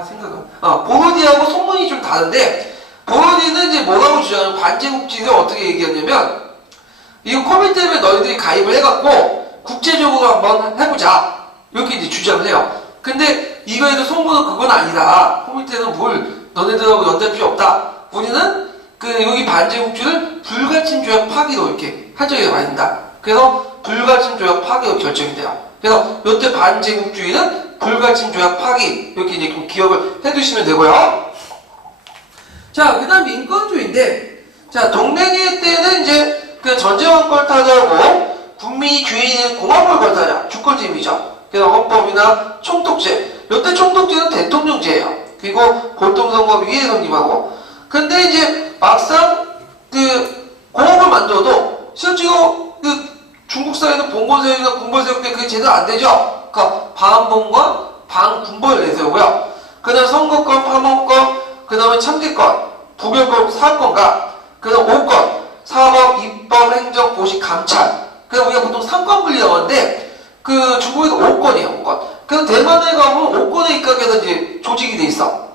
생각은 보르디하고 송문이 좀 다른데 보르디는 이제 뭐라고 주장하냐면 반제국주의를 어떻게 얘기하냐면 이거 코미테에 너희들이 가입을 해갖고 국제적으로 한번 해보자 이렇게 이제 주장을 해요. 근데 이거에도 송문은 그건 아니다. 코미테는 뭘 너네들하고 연대할 필요 없다. 우리는 그 여기 반제국주의를 불가침 조약 파기로 이렇게 한 적이 많이 있다. 그래서 불가침 조약 파기로 결정이 돼요. 그래서 이때 반제국주의는 불가침 조약 파기 이렇게 이제 좀 기억을 해두시면 되고요. 자, 그다음 민권주의인데, 자 동맹회 때는 이제 그 전제왕권을 타자고 국민이 주인인 공화국을 걸타자 주권제임이죠. 그래서 헌법이나 총독제, 이때 총독제는 대통령제예요. 그리고 보통선거 위에 선임하고. 근데 이제 막상 그 공화국을 만들어도 실제로 그 중국 사회는 봉건세력이나 군벌세력 때 그게 제대로 안 되죠. 그러니까 반봉과 반군벌을 내세우고요. 그 다음 선거권, 파문권, 그 다음에 참기권, 부결권, 사건과 그 다음 5권, 사법, 입법, 행정, 고시, 감찰. 그래서 우리가 보통 3권 분리라고 하는데 그 중국에서 5권이에요, 5권. 그래서 대만에 가면 5권에 입각해서 이제 조직이 돼 있어.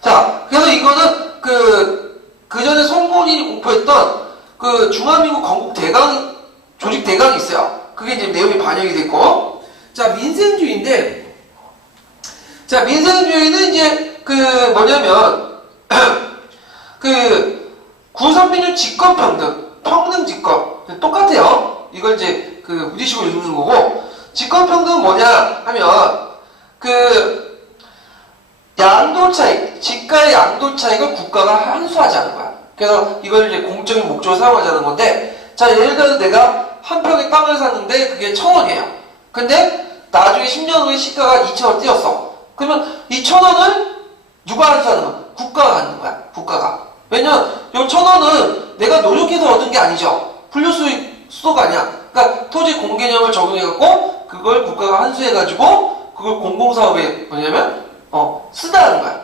자, 그래서 이거는 그 전에 송문이 공포했던 그 중화민국 건국 대강, 조직 대강이 있어요. 그게 이제 내용이 반영이 됐고. 자, 민생주의인데, 자, 민생주의는 이제 그 뭐냐면, 그 구선민주 직권평등, 평등 직권. 똑같아요. 이걸 이제 그 무지식으로 읽는 거고, 직권평등은 뭐냐 하면, 그 양도 차익, 지가의 양도 차익을 국가가 환수하지 않는 거야. 그래서 이걸 이제 공적인 목적으로 사용하지 않는 건데, 자, 예를 들어서 내가 한 평의 땅을 샀는데 그게 1,000원이에요. 근데 나중에 10년 후에 시가가 2,000원 뛰었어. 그러면 이 1,000원을 누가 환수하는 거야? 국가가 갖는 거야. 국가가. 왜냐면 이 1,000원은 내가 노력해서 얻은 게 아니죠. 분류수도가 아니야. 그러니까 토지 공개념을 적용해갖고 그걸 국가가 환수해가지고 그걸 공공사업에 뭐냐면 쓰다는 거야.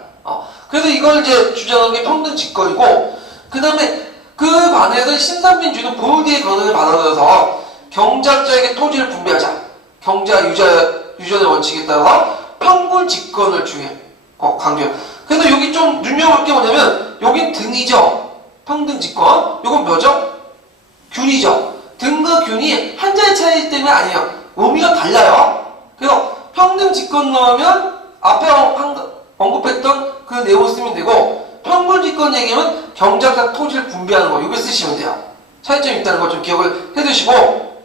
그래서 이걸 이제 주장한 게 평등 직권이고, 그 다음에 그 반에서 신산민주는 보르디의 권한을 받아들여서 경작자에게 토지를 분배하자. 경자 유전의 원칙에 따라서 평균 직권을 중요해. 강조해. 그래서 여기 좀 눈여볼 게 뭐냐면, 여긴 등이죠. 평등 직권. 요건 뭐죠? 균이죠. 등과 균이 한자의 차이 때문에 아니에요. 의미가 달라요. 그래서 평등 직권 넣으면 앞에 언급했던 그 내용을 쓰면 되고, 평균직권 얘기하면 경작자 토지를 분배하는 거, 이거 쓰시면 돼요. 차이점이 있다는 거 좀 기억을 해두시고,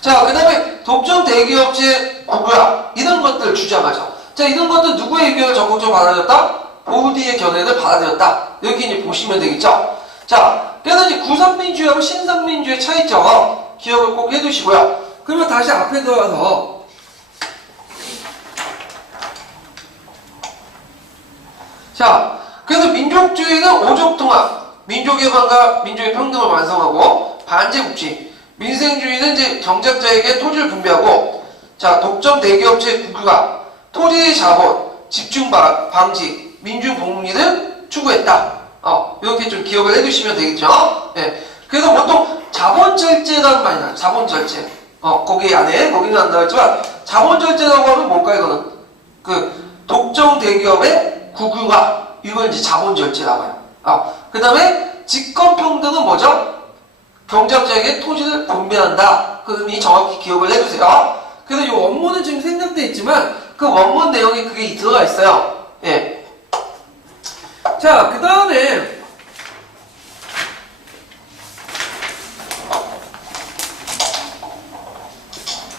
자, 그 다음에 독점 대기업체 국유화, 이런 것들 주장하죠. 자, 이런 것들 누구의 의견을 적극적으로 받아들였다? 보르디의 견해를 받아들였다. 여기 이제 보시면 되겠죠. 자, 그래서 이제 구산민주주의하고 신산민주주의의 차이점 기억을 꼭 해두시고요. 그러면 다시 앞에 들어가서, 자, 그래서 민족주의는 오족통합, 민족의 관과 민족의 평등을 완성하고, 반제국주의, 민생주의는 이제 경작자에게 토지를 분배하고, 자, 독점 대기업체 국유화, 토지의 자본, 집중 방지, 민중 복리를 추구했다. 이렇게 좀 기억을 해두시면 되겠죠. 네. 그래서 보통 자본절제라는 말이 나요. 자본절제. 거기 안에, 거기는 안 나왔지만, 자본절제라고 하면 뭘까요, 이거는? 그, 독점 대기업의 국유화. 이걸 이제 자본절제라고 해요. 그 다음에 직권평등은 뭐죠? 경작자에게 토지를 분배한다. 그 의미 정확히 기억을 해주세요. 그래서 이 원문은 지금 생략되어 있지만 그 원문 내용이 그게 들어가 있어요. 예. 자, 그 다음에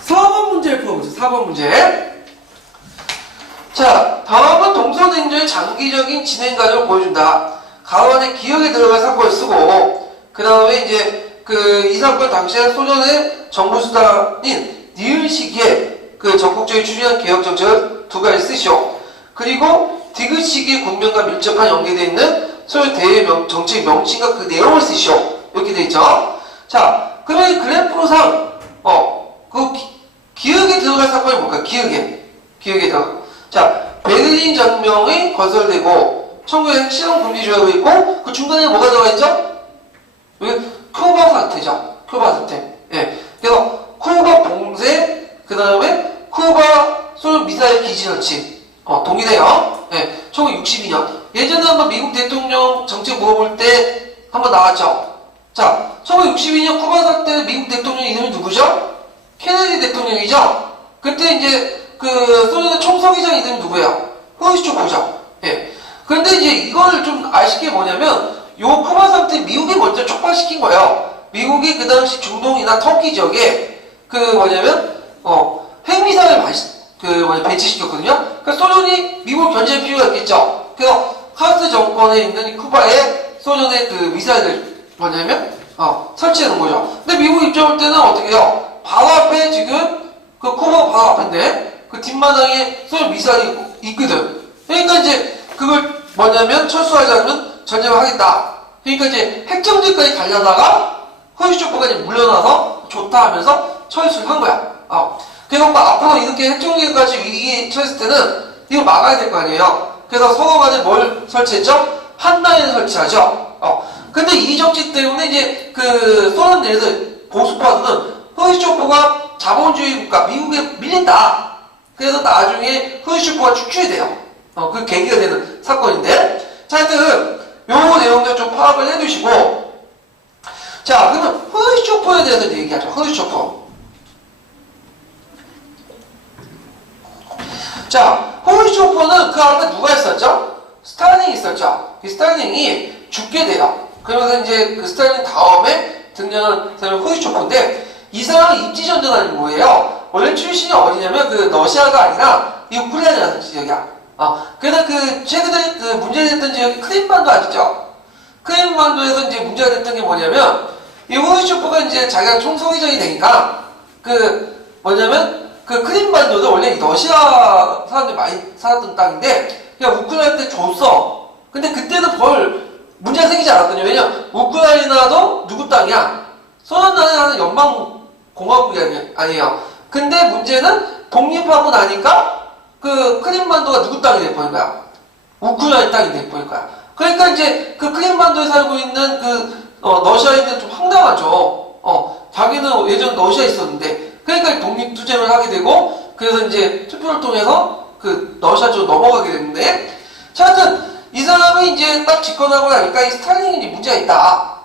4번 문제를 풀어보죠. 4번 문제. 자, 다음은 동서냉전의 장기적인 진행 과정을 보여준다. 가로안에 기억에 들어갈 사건을 쓰고, 그 다음에 이제 이 사건 당시에 소련의 정부 수단인 니을 시기에 그 적극적인 추진한 개혁 정책을 두 가지 쓰시오. 그리고 디귿 시기의 국면과 밀접한 연계되어 있는 소련 대외 정책 명칭과 그 내용을 쓰시오. 이렇게 되어 있죠. 자, 그러면 이 그래프로상 기억에 들어갈 사건이 뭘까요? 기억에 들어가. 자, 베를린 장벽이 건설되고 청구의 핵심 금지조약이 있고 그 중간에 뭐가 들어가 있죠? 여기 큐바 사태죠. 큐바 사태. 예. 그래서 쿠바 봉쇄 그 다음에 쿠바 소련 미사일 기지 설치 동의돼요. 예. 1962년 예전에 한번 미국 대통령 정책 물어볼 때 한번 나왔죠. 자, 1962년 쿠바 사태 미국 대통령 이름이 누구죠? 케네디 대통령이죠. 그때 이제 그 소련의 총서기장 이름이 누구예요? 후르시초프죠. 예. 근데 이제 이걸 좀 아실 게 뭐냐면 요 쿠바 사태 미국이 먼저 촉발시킨 거예요. 미국이 그 당시 중동이나 터키 지역에 그 뭐냐면 핵미사일 배치시켰거든요. 그러니까 소련이 미국을 견제할 필요가 있겠죠. 그래서 카스트 정권에 있는 이 쿠바에 소련의 그 미사일을 뭐냐면 설치하는 거죠. 근데 미국 입장 올 때는 어떻게 해요? 바로 앞에 지금 그 쿠바 바로 앞인데 그 뒷마당에 소련 미사일이 있거든. 그러니까 이제 그걸 뭐냐면 철수하지 않으면 전쟁을 하겠다. 그러니까 이제 핵정지까지 가려다가 후르시초프가 이제 물러나서 좋다 하면서 철수를 한 거야. 그래서 앞으로 이렇게 핵정지까지 위기에 처했을 때는 이거 막아야 될 거 아니에요. 그래서 서로 간에 뭘 설치했죠? 한 라인을 설치하죠. 근데 이 정치 때문에 이제 그 소련 내에서 보수파들은 후르시초프가 자본주의 국가 미국에 밀린다. 그래서 나중에 후르시초프가 축출이 돼요. 그 계기가 되는 사건인데, 자, 하여튼 요 내용들 좀 파악을 해두시고, 자, 그러면 후르시초프에 대해서 얘기하죠. 후르시초프. 자, 후르시초프는 그 앞에 누가 있었죠? 스탈린이 있었죠. 이 스탈린이 죽게 돼요. 그러면서 이제 그 스탈린 다음에 등장한 사람이 후르시초프인데, 이 사람은 입지전전하는 거예요. 원래 출신이 어디냐면 그 러시아가 아니라 이 우크라이나라는 지역이야. 그래서 그 최근에 그 문제가 됐던 지역이 크림반도 아시죠? 크림반도에서 이제 문제가 됐던 게 뭐냐면 이 후르시초프가 이제 자기가 총서기장이 되니까 그 뭐냐면 그 크림반도도 원래 러시아 사람들이 많이 살았던 땅인데 그냥 우크라이나한테 줬어. 근데 그때는 별 문제가 생기지 않았거든요. 왜냐면 우크라이나도 누구 땅이야? 소련 나라는 연방공화국이 아니에요. 근데 문제는 독립하고 나니까 그 크림반도가 누구 땅이 돼버린 거야? 우크라이나 땅이 돼버린 거야. 그러니까 이제 그 크림반도에 살고 있는 그 러시아인들은 좀 황당하죠. 자기는 예전 러시아에 있었는데 그러니까 독립투쟁을 하게 되고 그래서 이제 투표를 통해서 그 러시아 쪽으로 넘어가게 됐는데 자, 하여튼 이 사람이 이제 딱 집권하고 나니까 이 스탈린이 이제 문제가 있다.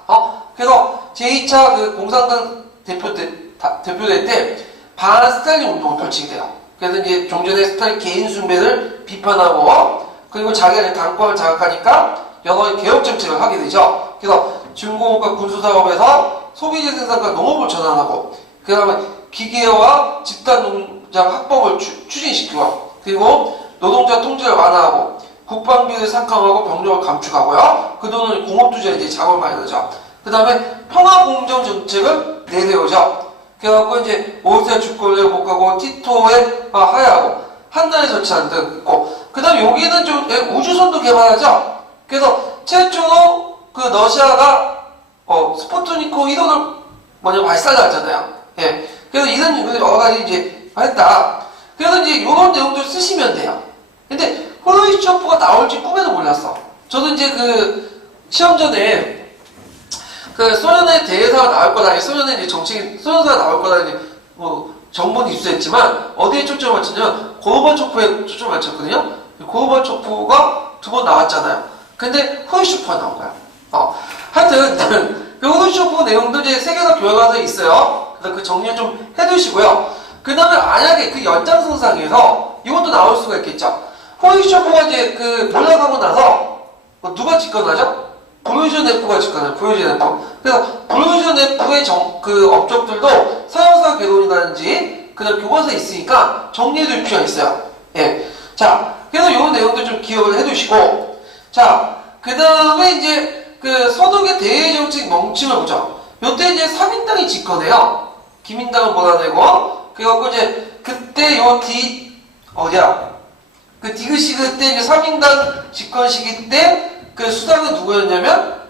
그래서 제2차 그 공산당 대표될 때 반스탈린 운동을 펼치게 돼요. 그래서 이제 종전의 스탈린 개인 숭배를 비판하고 그리고 자기가 당권을 장악하니까 여러 개혁 정책을 하게 되죠. 그래서 중공업과 군수사업에서 소비재 생산과 농업을 전환하고 그 다음에 기계화 집단 농장 확법을 추진시키고 그리고 노동자 통제를 완화하고 국방비를 삭감하고 병력을 감축하고요. 그 돈은 공업투자에 이제 자금을 많이 넣죠. 그 다음에 평화공정 정책을 내세우죠. 그래갖고 이제 오스트리아 주권을 복하고 티토에 하야하고 한나라에 설치하는 등 있고 그 다음에 여기는 좀 우주선도 개발하죠. 그래서 최초로 그 러시아가 스푸트니크 1호를 먼저 발사하잖아요. 예. 그래서 이런 여러 가지 이제 했다. 그래서 이제 이런 내용들 쓰시면 돼요. 근데 후르시초프가 나올지 꿈에도 몰랐어. 저도 이제 그 시험 전에 그 소련의 대사가 나올 거다, 소련의 이제 소련사가 나올 거다, 이제 뭐 정보는 입수했지만 어디에 초점을 맞췄냐면 고르바초프에 초점을 맞췄거든요. 고르바초프가 2번 나왔잖아요. 근데 후르시초프가 나온 거야. 하여튼 그 후르시초프 내용도 이제 세계사 교과서에 있어요. 그래서 그 정리를 좀 해두시고요. 그 다음에 만약에 그 연장선상에서 이것도 나올 수가 있겠죠. 후르시초프가 이제 그 몰락하고 나서 누가 집권하죠? 브루즈네프가 집권해요. 브루즈네프. 그래서 브루즈네프의 그 업적들도 서양사 개론이라든지 그다음 교과서에 있으니까 정리해둘 필요가 있어요. 예. 자, 그래서 요 내용도 좀 기억을 해두시고, 자, 그 다음에 이제 그 서독의 대외정책 멍침을 보죠. 요때 이제 3인당이 집권해요. 기민당은 몰아내고, 그래갖고 이제 그때 그 디그시그 때 이제 3인당 집권 시기 때 그 수장은 누구였냐면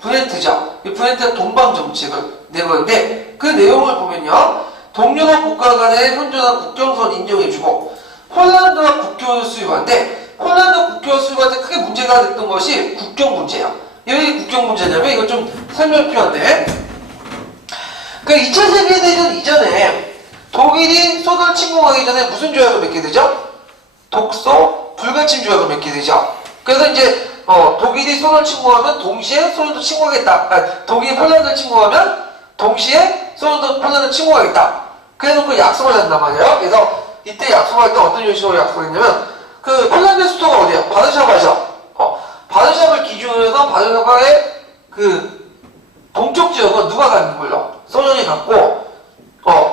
브렌트죠. 이 브렌트가 동방 정책을 내거는데 그 내용을 보면요. 동유럽 국가 간의 현존한 국경선 인정해주고 폴란드와 국교를 수립하는데 폴란드 국교 수립할 때 크게 문제가 됐던 것이 국경 문제예요. 왜 국경 문제냐면 이거 좀 설명이 필요한데, 그 2차 세계대전 이전에 독일이 소련을 침공하기 전에 무슨 조약을 맺게 되죠? 독소 불가침 조약을 맺게 되죠. 그래서 이제 독일이 소련을 침공하면 동시에 소련도 침공하겠다. 아니, 독일이 폴란드를 침공하면 동시에 소련도 폴란드를 침공하겠다. 그래놓고 약속을 한단 말이에요. 그래서 이때 약속할 때 어떤 식으로 약속했냐면, 그 폴란드 수도가 어디야? 바르샤바죠. 바르샤바를 기준으로 해서 바르샤바의 그 동쪽 지역은 누가 갖는 걸로? 소련이 갖고,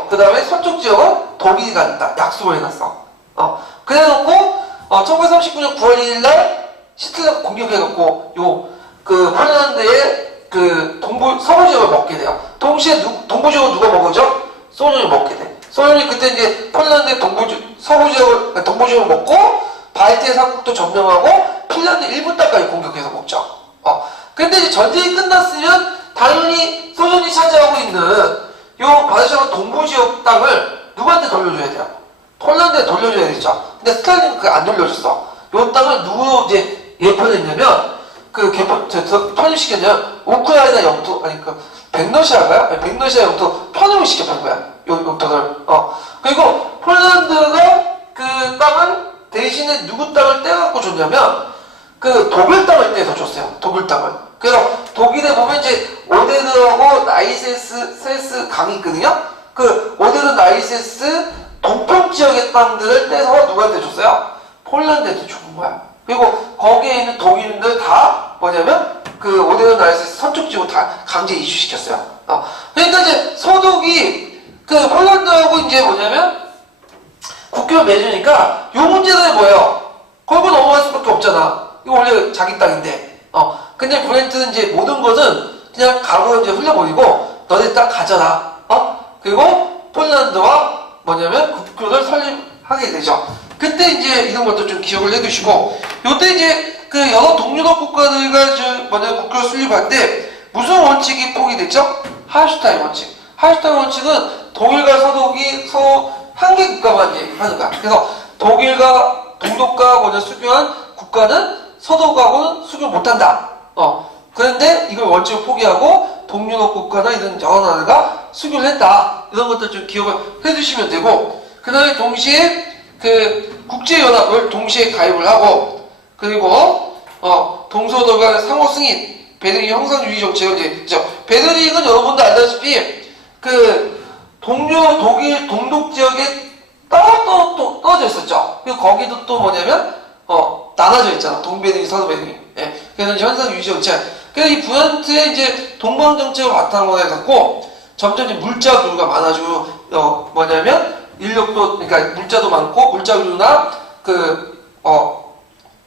그 다음에 서쪽 지역은 독일이 갖는다. 약속을 해놨어. 그래놓고 1939년 9월 1일날 히틀러가 공격해갖고 그 폴란드의 그 서부 지역을 먹게 돼요. 동시에 동부 지역은 누가 먹어죠? 소련이 먹게 돼. 소련이 그때 이제 폴란드의 동부 지역을 먹고 발트해 삼국도 점령하고 핀란드 일부 땅까지 공격해서 먹죠. 근데 이제 전쟁이 끝났으면 당연히 소련이 차지하고 있는 요 바르샤바 동부 지역 땅을 누구한테 돌려줘야 돼요? 폴란드에 돌려줘야 되죠. 근데 스탈린은 그거 안 돌려줬어. 요 땅을 누구 이제 예편했냐면, 편입시켰냐면, 우크라이나 영토, 백러시아가요? 백러시아 영토 편입을 시켰던 거야. 요 영토를. 그리고 폴란드가 그 땅을 대신에 누구 땅을 떼갖고 줬냐면, 그 독일 땅을 떼서 줬어요. 독일 땅을. 그래서 독일에 보면 이제 오데르하고 나이세스 강이 있거든요. 그 오데르 나이세스 동편 지역의 땅들을 떼서 누구한테 줬어요? 폴란드한테 준 거야. 그리고 거기에 있는 독일인들 다 뭐냐면 그 오데르 나이세스 서쪽 지역 다 강제 이주시켰어요. 그러니까 이제 소독이 그 폴란드하고 이제 뭐냐면 국교를 맺으니까 요 문제는 뭐예요? 걸고 넘어갈 수밖에 없잖아. 이거 원래 자기 땅인데. 근데 브렌트는 이제 모든 것은 그냥 가로 이제 흘려버리고 너네 땅 가져라. 그리고 폴란드와 뭐냐면 국교를 설립하게 되죠. 그때 이제 이런 것도 좀 기억을 해두시고, 요때 이제 그 여러 동유럽 국가들과 국교를 수립할 때 무슨 원칙이 포기됐죠? 할슈타인 원칙. 할슈타인 원칙은 독일과 서독이 한 개 국가만 하는 거야. 그래서 독일과 동독과 수교한 국가는 서독하고는 수교 못한다. 그런데 이걸 원칙을 포기하고 동유럽 국가나 이런 여러 나라가 수교를 했다. 이런 것들 좀 기억을 해두시면 되고, 그 다음에 동시에 그 국제연합을 동시에 가입을 하고, 그리고 동서독 간 상호 승인, 베르링 형상주의 정책을 이제 베르링은 여러분도 알다시피 그 독일 동독 지역에 떨어져 있었죠. 그리고 거기도 또 뭐냐면 나눠져 있잖아. 동베르링, 서베르링. 예. 그래서 현상 유지 정책. 그래서 이 브란트의 이제 동방 정책을 바탕으로 해갖고 점점 이제 물자 교류가 많아지고, 뭐냐면 인력도, 그러니까 물자도 많고 물자 교류나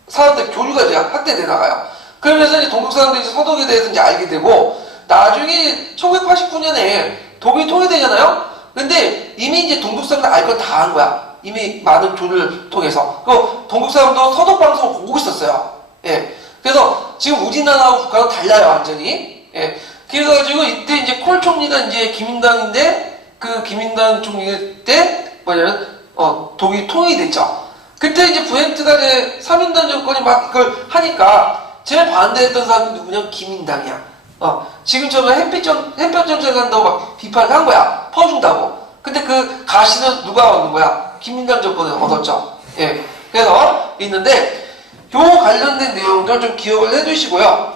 사람들 교류가 이제 확대돼 나가요. 그러면서 이제 동독 사람들이 서독에 대해서 이제 알게 되고, 나중에 1989년에 독일이 통일되잖아요. 근데 이미 이제 동독 사람들 알 건 다 한 거야. 이미 많은 교류를 통해서. 그 동독 사람도 서독 방송을 보고 있었어요. 예. 그래서 지금 우리나라하고 국가는 달라요, 완전히. 예. 그래가지고 이때 이제 콜 총리가 이제 기민당인데, 그 기민당 총리 때 뭐냐면 독일이 통일이 됐죠. 그때 이제 브렌트가 이제 3인당 정권이 막 이걸 하니까 제일 반대했던 사람이 누구냐? 기민당이야. 지금처럼 햇볕 정책을 한다고 막 비판을 한 거야. 퍼준다고. 근데 그 가시는 누가 얻는 거야? 기민당 정권을 얻었죠. 예. 그래서 있는데, 요 관련된 내용들 좀 기억을 해두시고요.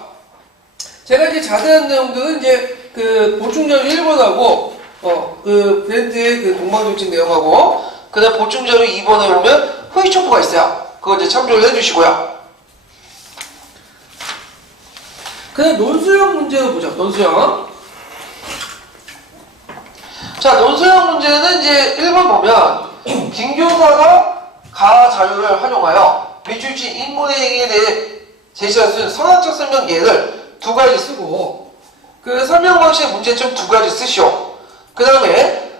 제가 이제 자세한 내용들은 이제 그 보충자료 1번하고 그 브랜드의 그 동방정책 내용하고, 그 다음 보충자료 2번에 보면 후이초프가 있어요. 그거 이제 참조를 해주시고요. 그 다음 논술형 문제를 보죠. 논술형. 자, 논술형 문제는 이제 1번 보면 김교사가 가 자료를 활용하여 비추진 인물의 행위에 대해 제시할 수 있는 선언적 설명 예를 두 가지 쓰고, 그 설명 방식의 문제점 두 가지 쓰시오. 그 다음에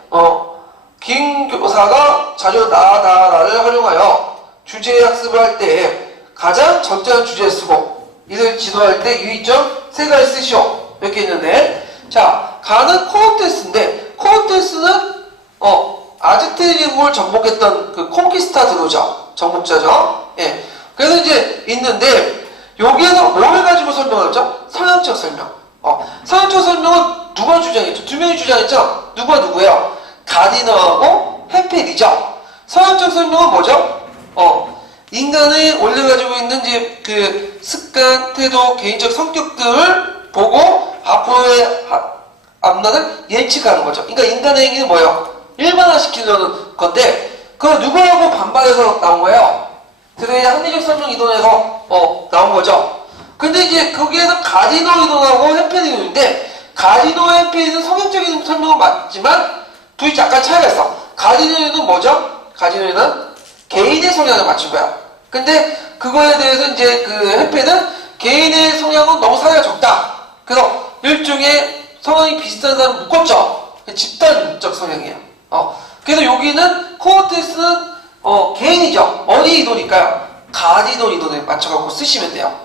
김교사가 자료 나를 활용하여 주제 학습을 할 때 가장 적절한 주제를 쓰고, 이를 지도할 때 유의점 세 가지 쓰시오. 이렇게 있는데, 자, 가는 코어테스인데, 코어테스는 아즈테리국을 정복했던 그 콘키스타드로죠. 정복자죠. 예. 그래서 이제 있는데 여기에서 뭐를 가지고 설명하죠? 성향적 설명. 성향적 설명은 누가 주장했죠? 두 명이 주장했죠? 누가 누구예요? 가디너하고 햄펠이죠. 성향적 설명은 뭐죠? 인간이 원래 가지고 있는 이제 그 습관, 태도, 개인적 성격들을 보고 앞으로의 앞날을 예측하는 거죠. 그러니까 인간의 행위는 뭐예요? 일반화시키려는 건데 그거 누구하고 반발해서 나온 거예요? 그래서 합리적 설명 이론에서 나온 거죠. 근데 이제 거기에서 가디너 이론하고 햄펠 이론인데 가디너 햄펠은 성격적인 설명은 맞지만 둘이 약간 차이가 있어. 가디너 이론은 뭐죠? 가디너 이론은 개인의 성향을 맞춘 거야. 근데 그거에 대해서 이제 그 햄펠은 개인의 성향은 너무 사이가 적다. 그래서 일종의 성향이 비슷한 사람 묶었죠. 집단적 성향이에요. 그래서 여기는 코어텍스는 개인이죠. 어디 이론일까요? 가디노 이론에 맞춰갖고 쓰시면 돼요.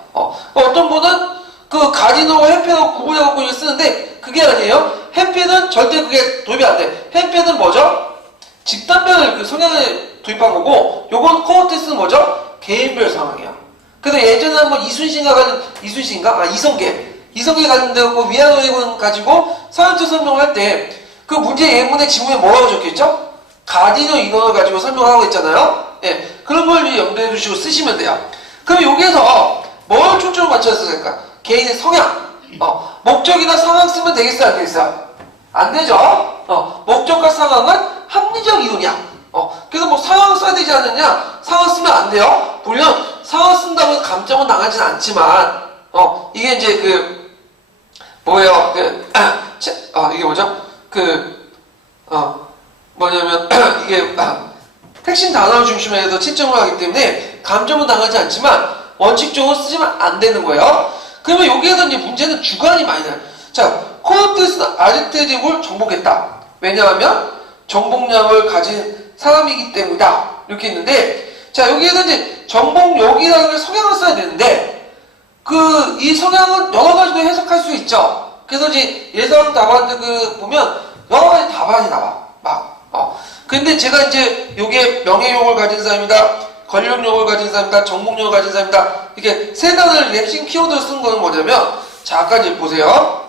어떤 분은 그 가디노와 햄펜하고 구분해갖고 쓰는데 그게 아니에요. 햄펜은 절대 그게 도입이 안 돼. 햄펜은 뭐죠? 집단별 그 성향을 도입한 거고 요건 코어텍스는 뭐죠? 개인별 상황이야. 그래서 예전에 한번 이순신가 이성계 관련돼갖고 위안의군 가지고 사연적 설명을 할 때 그 문제 예문의 지문에 뭐라고 적혀있죠? 가디노 이론을 가지고 설명을 하고 있잖아요. 예, 그런 걸 염두에 두시고 쓰시면 돼요. 그럼 여기에서 뭘 초점을 맞춰서 될까? 개인의 성향. 목적이나 상황 쓰면 되겠어요? 안 되겠어요? 안 되죠? 목적과 상황은 합리적 이론이야. 그래서 뭐 상황 써야 되지 않느냐? 상황 쓰면 안 돼요. 물론 상황 쓴다고 해서 감점은 나가진 않지만 이게 이제 그 뭐예요? 이게 뭐죠? 뭐냐면 이게 핵심 단어를 중심으로 해서 채점을 하기 때문에 감점은 당하지 않지만 원칙적으로 쓰시면 안 되는 거예요. 그러면 여기에서 이제 문제는 주관이 많이 나요. 자, 코어텍스는 아리스토텔을 정복했다. 왜냐하면 정복력을 가진 사람이기 때문이다. 이렇게 있는데, 자, 여기에서 이제 정복력이라는 성향을 써야 되는데, 이 성향은 여러 가지로 해석할 수 있죠. 그래서 이제 예상 답안들 보면 여러 가지 답안이 나와. 근데 제가 이제 요게 명예욕을 가진 사람이다, 권력욕을 가진 사람이다, 정복력을 가진 사람이다, 이렇게 세 단어를 핵심 키워드를 쓴 거는 뭐냐면, 잠깐 이제 보세요.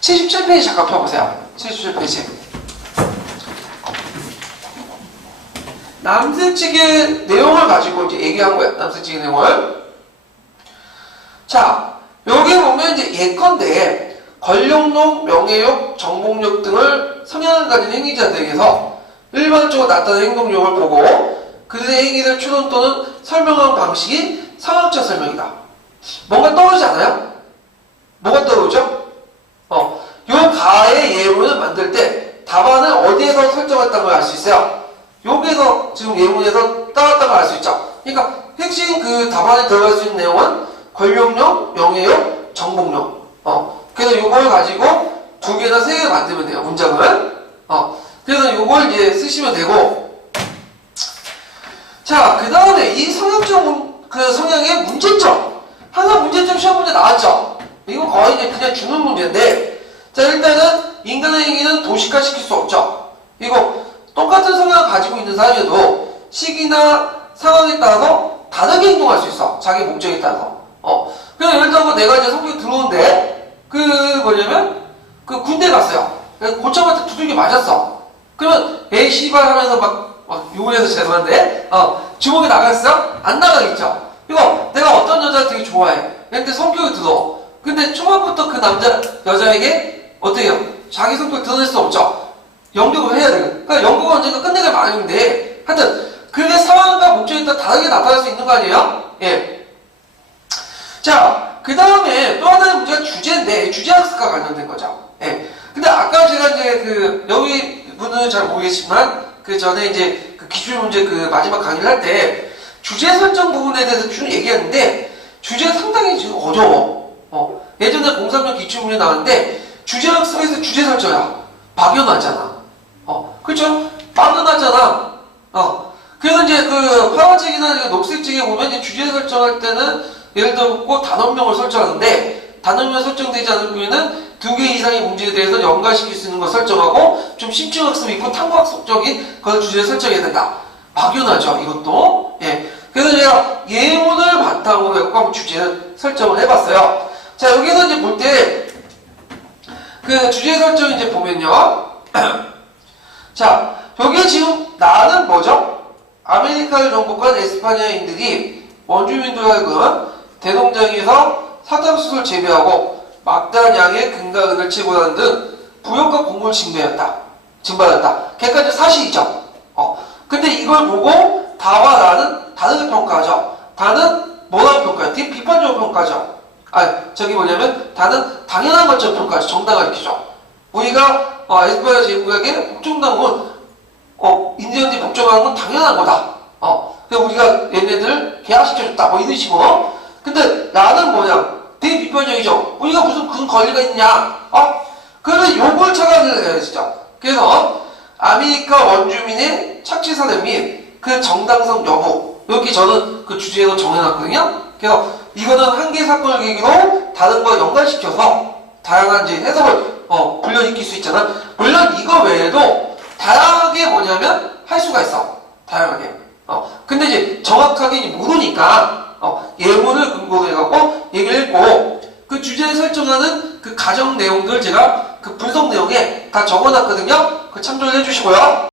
77페이지 잠깐 펴보세요. 77페이지. 남색 측의 내용을 가지고 이제 얘기한 거예요. 남색 측의 내용을. 자, 여기 보면 이제 예컨대 권력욕, 명예욕, 정복력 등을 성향을 가진 행위자들에게서 일반적으로 나타나는 행동력을 보고 그들의 행위를 추론 또는 설명하는 방식이 성향적 설명이다. 뭔가 떠오르지 않아요? 뭐가 떠오르죠? 요 가의 예문을 만들 때 답안을 어디에서 설정했다는 걸 알 수 있어요. 여기에서 지금 예문에서 따왔다는 걸 알 수 있죠. 그러니까 핵심 그 답안에 들어갈 수 있는 내용은 권력력, 명예욕, 정복력. 그래서 요걸 가지고 두 개나 세 개를 만들면 돼요. 문장을. 그래서 요걸 이제 쓰시면 되고. 자, 그 다음에 이 성향적 그 성향의 문제점. 항상 문제점 시험 문제 나왔죠. 이거 거의 이제 그냥 주는 문제인데. 자, 일단은 인간의 행위는 도식화시킬 수 없죠. 이거 똑같은 성향을 가지고 있는 사람이어도 시기나 상황에 따라서 다르게 행동할 수 있어. 자기 목적에 따라서. 그래서 예를 들어 내가 이제 성격이 들어오는데 뭐냐면 군대 갔어요. 고참한테 두들겨 맞았어. 그러면 에이 씨발 하면서 막 욕을 해서 죄송한데 주먹이 나갔어? 안 나가겠죠. 이거 내가 어떤 여자를 되게 좋아해. 근데 성격이 들어. 근데 초반부터 그 여자에게 어떻게 해요? 자기 성격을 드러낼 수 없죠. 연극을 해야 돼요. 그러니까 연극은 언젠가 끝내게 마련인데 하여튼 그게 상황과 목적에 따라 다르게 나타날 수 있는 거 아니에요? 예. 자, 그 다음에 또 하나의 문제가 주제인데, 주제학습과 관련된 거죠. 예. 근데 아까 제가 이제 여기 분은 잘 모르겠지만, 전에 이제 기출문제 마지막 강의를 할 때, 주제 설정 부분에 대해서 쭉 얘기했는데, 주제가 상당히 지금 어려워. 예전에 03년 기출문제 나왔는데, 주제학습에서 주제 설정이야. 막연하잖아. 그쵸? 막연하잖아. 그래서 이제 파란색이나 녹색색에 보면 이제 주제 설정할 때는 예를 들어 단원명을 설정하는데 단원명 설정되지 않을 경우에는 2개 이상의 문제에 대해서 연관시킬 수 있는 걸 설정하고 좀 심층학습이 있고 탐구학습적인 그런 주제를 설정해야 된다. 막연하죠, 이것도. 예. 그래서 제가 예문을 바탕으로 해서 한번 주제를 설정을 해봤어요. 자, 여기서 이제 볼 때, 그 주제 설정 이제 보면요. 자, 여기 지금 나는 뭐죠? 아메리카를 정복한 에스파냐인들이 원주민들 하여금 대동강에서 사탕수수를 재배하고 막대한 양의 금과 은을 채굴하는 등 부역과 공물을 증발했다. 걔까지 사실이죠. 근데 이걸 보고 다와 나는 다르게 평가하죠. 다는 뭐라고 평가해요? 되게 비판적으로 평가하죠. 저기 뭐냐면 다는 당연한 것처럼 평가하죠. 정당을 지키죠. 우리가 에스파냐 제국에게 복종당은 인디언들이 복종하는 건 당연한 거다. 그래서 우리가 얘네들 개화시켜줬다. 뭐 이런 식으로. 근데 나는 뭐냐? 되게 비판적이죠. 우리가 무슨 그런 권리가 있냐? 그래서 요걸 착안을 해야죠. 그래서 아메리카 원주민의 착취사례 및 그 정당성 여부 이렇게 저는 그 주제로 정해놨거든요. 그래서 이거는 한 개의 사건을 계기로 다른 거 연관시켜서 다양한 이제 해석을 불러일으킬 수 있잖아. 물론 이거 외에도 다양하게 뭐냐면 할 수가 있어. 다양하게. 근데 이제 정확하게 모르니까 예문을 근거로 해갖고 얘기를 했고 그 주제를 설정하는 그 가정 내용들 제가 그 분석 내용에 다 적어놨거든요. 그 참조를 해주시고요.